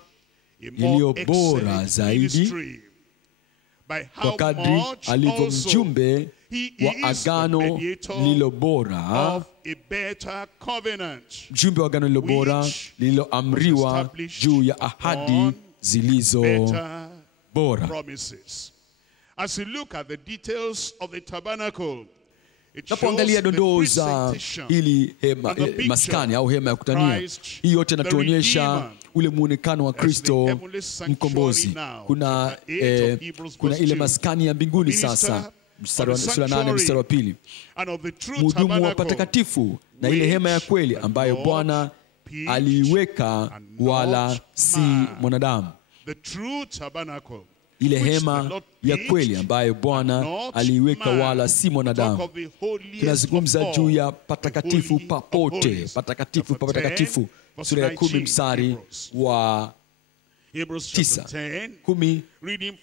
iliyo bora zaidi kwa kadri alivyo mjumbe wa agano lililo bora, mjumbe wa agano lililo bora lililoamriwa juu ya ahadi zilizo bora. Napoangalia dondoo za ili maskani au hema ya kutania, hii yote inatuonyesha ule muonekano wa Kristo mkombozi. Kuna ile maskani ya mbinguni sasa, sura 8 mstari wa 2. Mhudumu wa patakatifu na ile hema ya kweli ambayo Bwana aliiweka wala si mwanadamu. Ile hema ya kweli ambayo Bwana aliiweka wala si mwanadamu. Tunazungumza juu ya patakatifu papote, patakatifu pa patakatifu. Sura ya 10 mstari wa 9,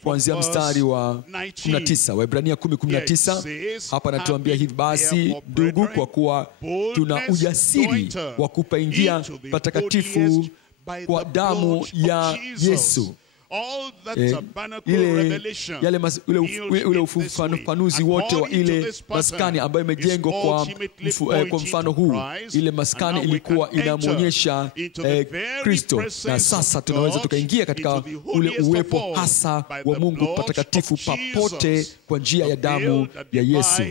kuanzia mstari wa 19. Waebrania 10:19. Hapa anatuambia hivi: basi ndugu, kwa kuwa tuna ujasiri wa kupaingia patakatifu kwa damu ya Yesu. Ule ufafanuzi wote wa ile maskani ambayo imejengwa kwa mfano huu. Ile maskani ilikuwa inamwonyesha Kristo, na sasa tunaweza tukaingia katika ule uwepo hasa wa Mungu patakatifu papote kwa njia ya damu ya Yesu.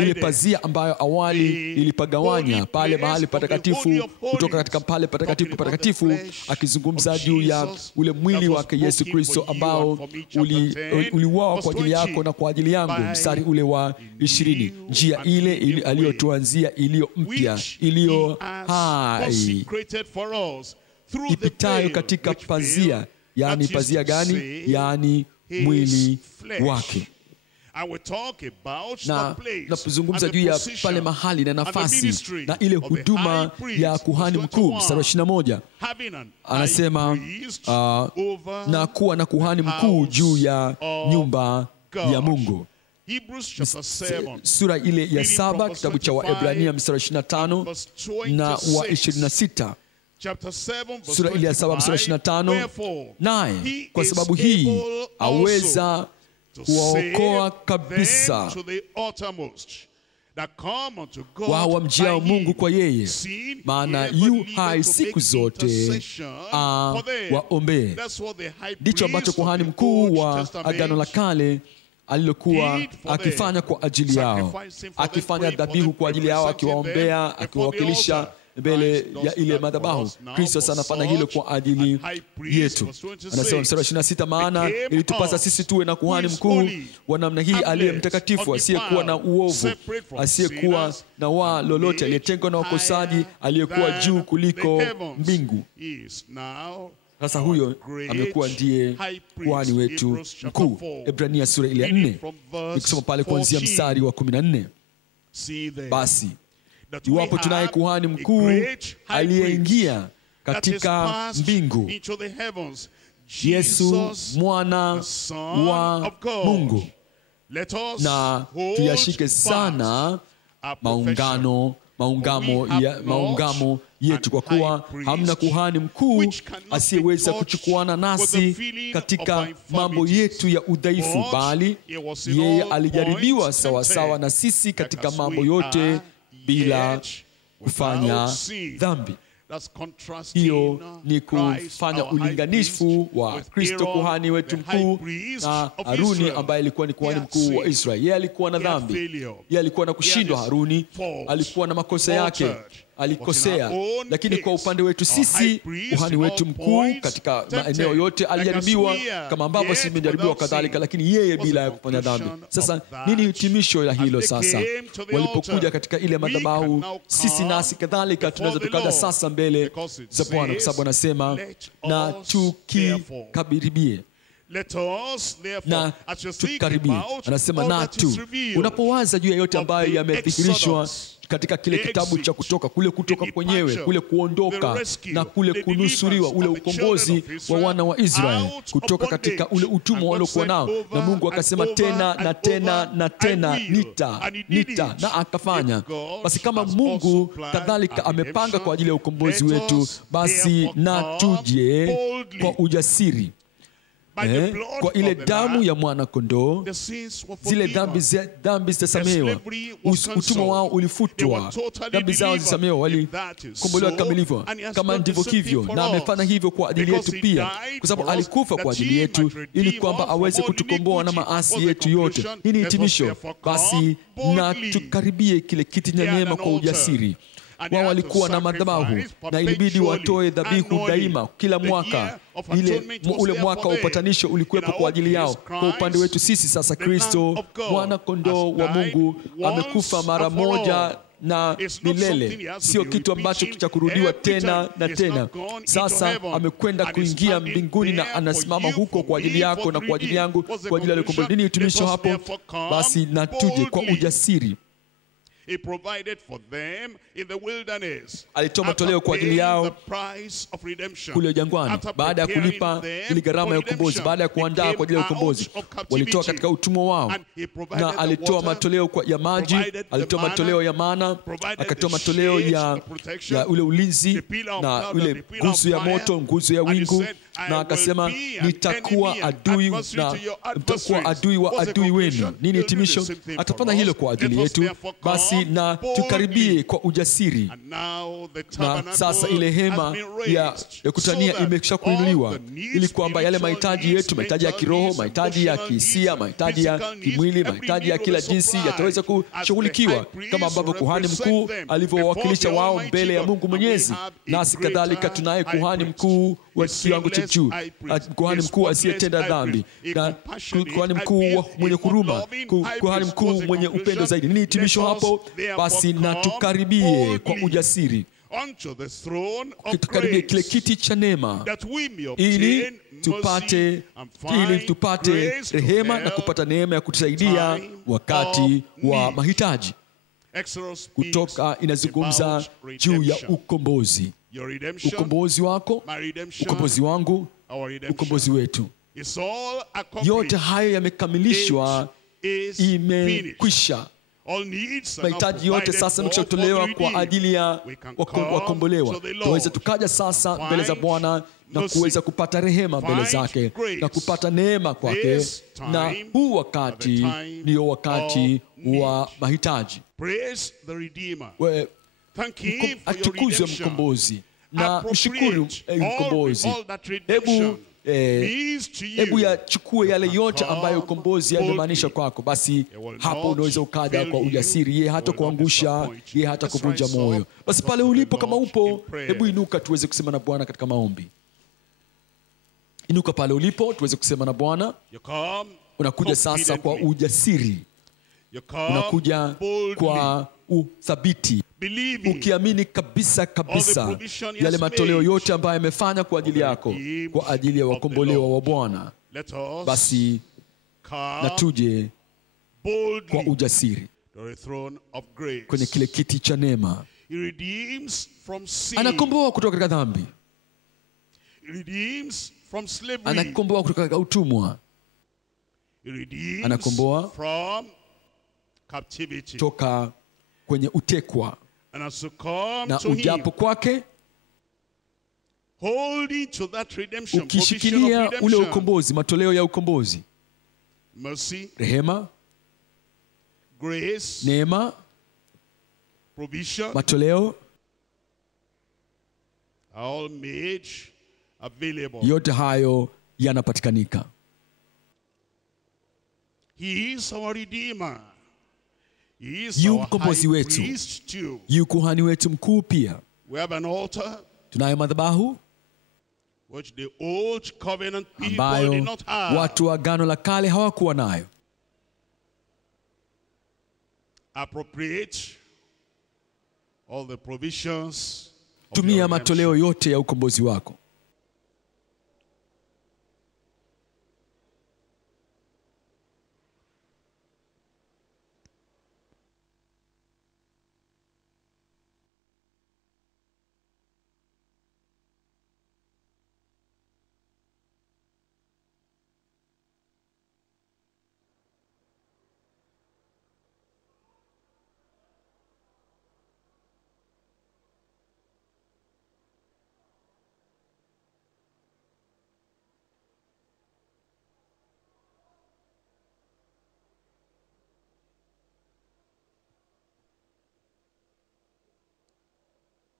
Ile pazia ambayo awali ilipagawanya pale mahali patakatifu kutoka katika pale patakatifu patakatifu, akizungumza juu ya ule mwili wake Yesu Kristo ambao uliuawa kwa ajili yako na kwa ajili yangu. Mstari ule wa 20, njia ile aliyotuanzia, iliyo mpya, iliyo hai, ipitayo katika pazia. Yani pazia gani? Yani mwili wake. Na napozungumza juu ya pale mahali na nafasi na ile huduma ya kuhani mkuu, mstari wa 21 anasema na kuwa na kuhani mkuu juu ya nyumba ya Mungu. Sura ile ya 7 kitabu cha Waebrania mstari wa 25 na wa 26. Sura ile ya 7 mstari wa 25, naye kwa sababu hii aweza kuwaokoa kabisa wao wamjiao Mungu kwa yeye, maana yu hai siku zote waombee. Ndicho ambacho kuhani mkuu wa Agano la Kale alilokuwa akifanya kwa ajili yao, akifanya dhabihu kwa ajili yao, akiwaombea, akiwawakilisha mbele ya ile madhabahu. Kristo sana anafanya hilo kwa ajili yetu. Anasema mstari wa 26, maana ilitupasa sisi tuwe na kuhani mkuu wa namna hii, aliye mtakatifu, asiyekuwa na uovu, asiyekuwa na wa lolote, aliyetengwa na wakosaji, aliyekuwa juu kuliko mbingu. Sasa huyo amekuwa ndiye kuhani wetu mkuu. Ebrania sura ile ya 4, nikisoma pale kuanzia mstari wa 14. Basi iwapo tunaye kuhani mkuu aliyeingia katika mbingu, Yesu mwana wa Mungu, na tuyashike sana maungamo yetu, kwa kuwa hamna kuhani mkuu asiyeweza kuchukuana nasi katika mambo yetu ya udhaifu, bali yeye alijaribiwa sawasawa na sisi katika mambo yote bila kufanya dhambi. Hiyo ni kufanya ulinganifu wa Kristo kuhani wetu mkuu na Haruni ambaye alikuwa ni kuhani mkuu wa Israeli. Yeye alikuwa na dhambi, yeye alikuwa na kushindwa. Haruni alikuwa na makosa yake, alikosea, lakini kwa upande wetu sisi kuhani wetu mkuu katika maeneo yote alijaribiwa kama ambavyo sisi tumejaribiwa kadhalika, lakini yeye bila ya kufanya dhambi. Sasa nini hitimisho la hilo? Sasa walipokuja katika ile madhabahu, sisi nasi kadhalika tunaweza tukaja sasa mbele za Bwana, kwa sababu anasema na tukikaribie na tukaribie. Anasema na tu. Unapowaza juu ya yote ambayo yamedhihirishwa katika kile kitabu cha Kutoka, kule kutoka kwenyewe, kule kuondoka na kule kunusuriwa, ule ukombozi wa wana wa Israeli kutoka katika ule utumwa waliokuwa nao, na Mungu akasema tena na tena na tena nita na akafanya. Basi kama Mungu kadhalika amepanga kwa ajili ya ukombozi wetu, basi na tuje kwa ujasiri kwa ile damu ya mwana kondoo, zile dhambi zitasamehewa. Utumwa wao ulifutwa, dhambi zao zisamehewa, walikombolewa kamilifu. Kama ndivyo hivyo, na amefanya hivyo kwa ajili yetu pia, kwa sababu alikufa kwa ajili yetu ili kwamba aweze kutukomboa na maasi yetu yote. Hii ni hitimisho. Basi na tukaribie kile kiti cha neema kwa ujasiri. Wao walikuwa na madhabahu na ilibidi watoe dhabihu daima kila mwaka. Ule mwaka wa upatanisho ulikuwepo kwa ajili yao. Kwa upande wetu sisi sasa, Kristo mwana kondoo wa Mungu amekufa mara moja na milele, sio kitu ambacho cha kurudiwa tena na tena. Sasa amekwenda kuingia mbinguni na anasimama huko kwa ajili yako na kwa ajili yangu, kwa ajili ya ukombozi. Nini hitimisho hapo? Basi na tuje kwa ujasiri. He provided for them in the wilderness. Alitoa matoleo kwa ajili yao kule jangwani, baada ya kulipa ile gharama ya ukombozi, baada ya kuandaa kwa ajili ya ukombozi. Walitoa katika utumwa wao, na alitoa matoleo ya maji, alitoa matoleo ya mana, akatoa matoleo ya ule ulinzi na ule nguzo ya moto, nguzo ya wingu, na akasema nitakuwa adui wa adui wenu. Nini hitimisho? Atafanya hilo kwa ajili yetu. Basi na tukaribie kwa ujasiri. Na sasa ile hema ya kutania imeshakuinuliwa, ili kwamba yale mahitaji yetu, mahitaji ya kiroho, mahitaji ya kihisia, mahitaji ya kimwili, mahitaji ya kila jinsi yataweza kushughulikiwa, kama ambavyo kuhani mkuu alivyowakilisha wao mbele ya Mungu Mwenyezi. Nasi kadhalika tunaye kuhani mkuu wa kiwango cha juu, kuhani mkuu asiyetenda dhambi, na kuhani mkuu mwenye huruma, kuhani mkuu mwenye upendo zaidi. Nini hitimisho hapo? Basi na tukaribie kwa ujasiri, tukaribie kile kiti cha neema, ili tupate rehema na kupata neema ya kutusaidia wakati wa mahitaji. Kutoka inazungumza juu ya ukombozi. Ukombozi wako, ukombozi wangu, ukombozi wetu. Yote hayo yamekamilishwa, imekwisha. Mahitaji yote sasa yameshatolewa kwa ajili ya wakombolewa. Tuweze tukaja sasa mbele za Bwana na kuweza kupata rehema mbele zake na kupata neema kwake, na huu wakati ndio wakati wa mahitaji. Atukuzwe mkombozi na mshukuru mkombozi. Hebu yachukue yale yote ambayo ukombozi yamemaanisha kwako. Basi hapo unaweza ukaja kwa ujasiri. Yeye hata kuangusha, yeye hata kuvunja moyo. Basi pale ulipo, kama upo, hebu inuka tuweze kusema na Bwana katika maombi. Inuka pale ulipo tuweze kusema na Bwana. Unakuja sasa kwa ujasiri, unakuja kwa uthabiti, ukiamini kabisa yale matoleo yote ambayo yamefanya kwa ajili yako, kwa ajili ya wakombolewa wa Bwana. Basi na tuje kwa ujasiri kwenye kile kiti cha neema. Anakomboa kutoka katika dhambi, anakomboa kutoka katika utumwa, anakomboa toka kwenye utekwa, na ujapo kwake, ukishikilia ule ukombozi, matoleo ya ukombozi, rehema, neema, matoleo, are all made available. Yote hayo yanapatikanika. He is our Redeemer. He is Yu our mkombozi high wetu. priest too. Yu kuhani wetu mkuu pia. We have an altar Tunayo madhabahu which the old covenant people did ambayo not have. watu wa agano la kale hawakuwa nayo. Appropriate all the provisions of Tumia your matoleo redemption. yote ya ukombozi wako.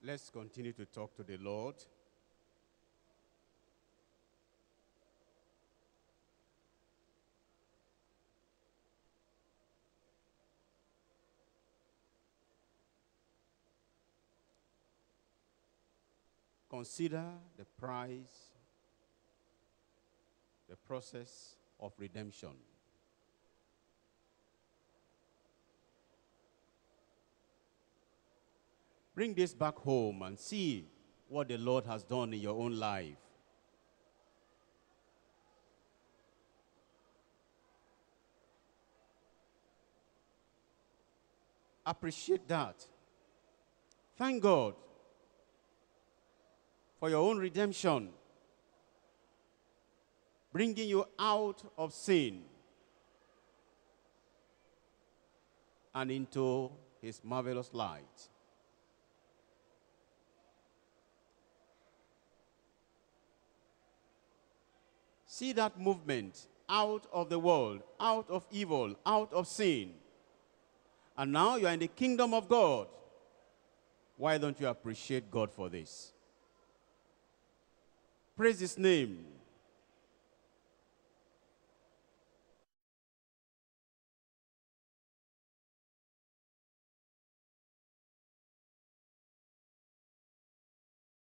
Let's continue to talk to the Lord. Consider the price, the process of redemption. Bring this back home and see what the Lord has done in your own life. Appreciate that. Thank God for your own redemption, bringing you out of sin and into his marvelous light. See that movement out of the world, out of evil, out of sin. And now you are in the kingdom of God. Why don't you appreciate God for this? Praise his name.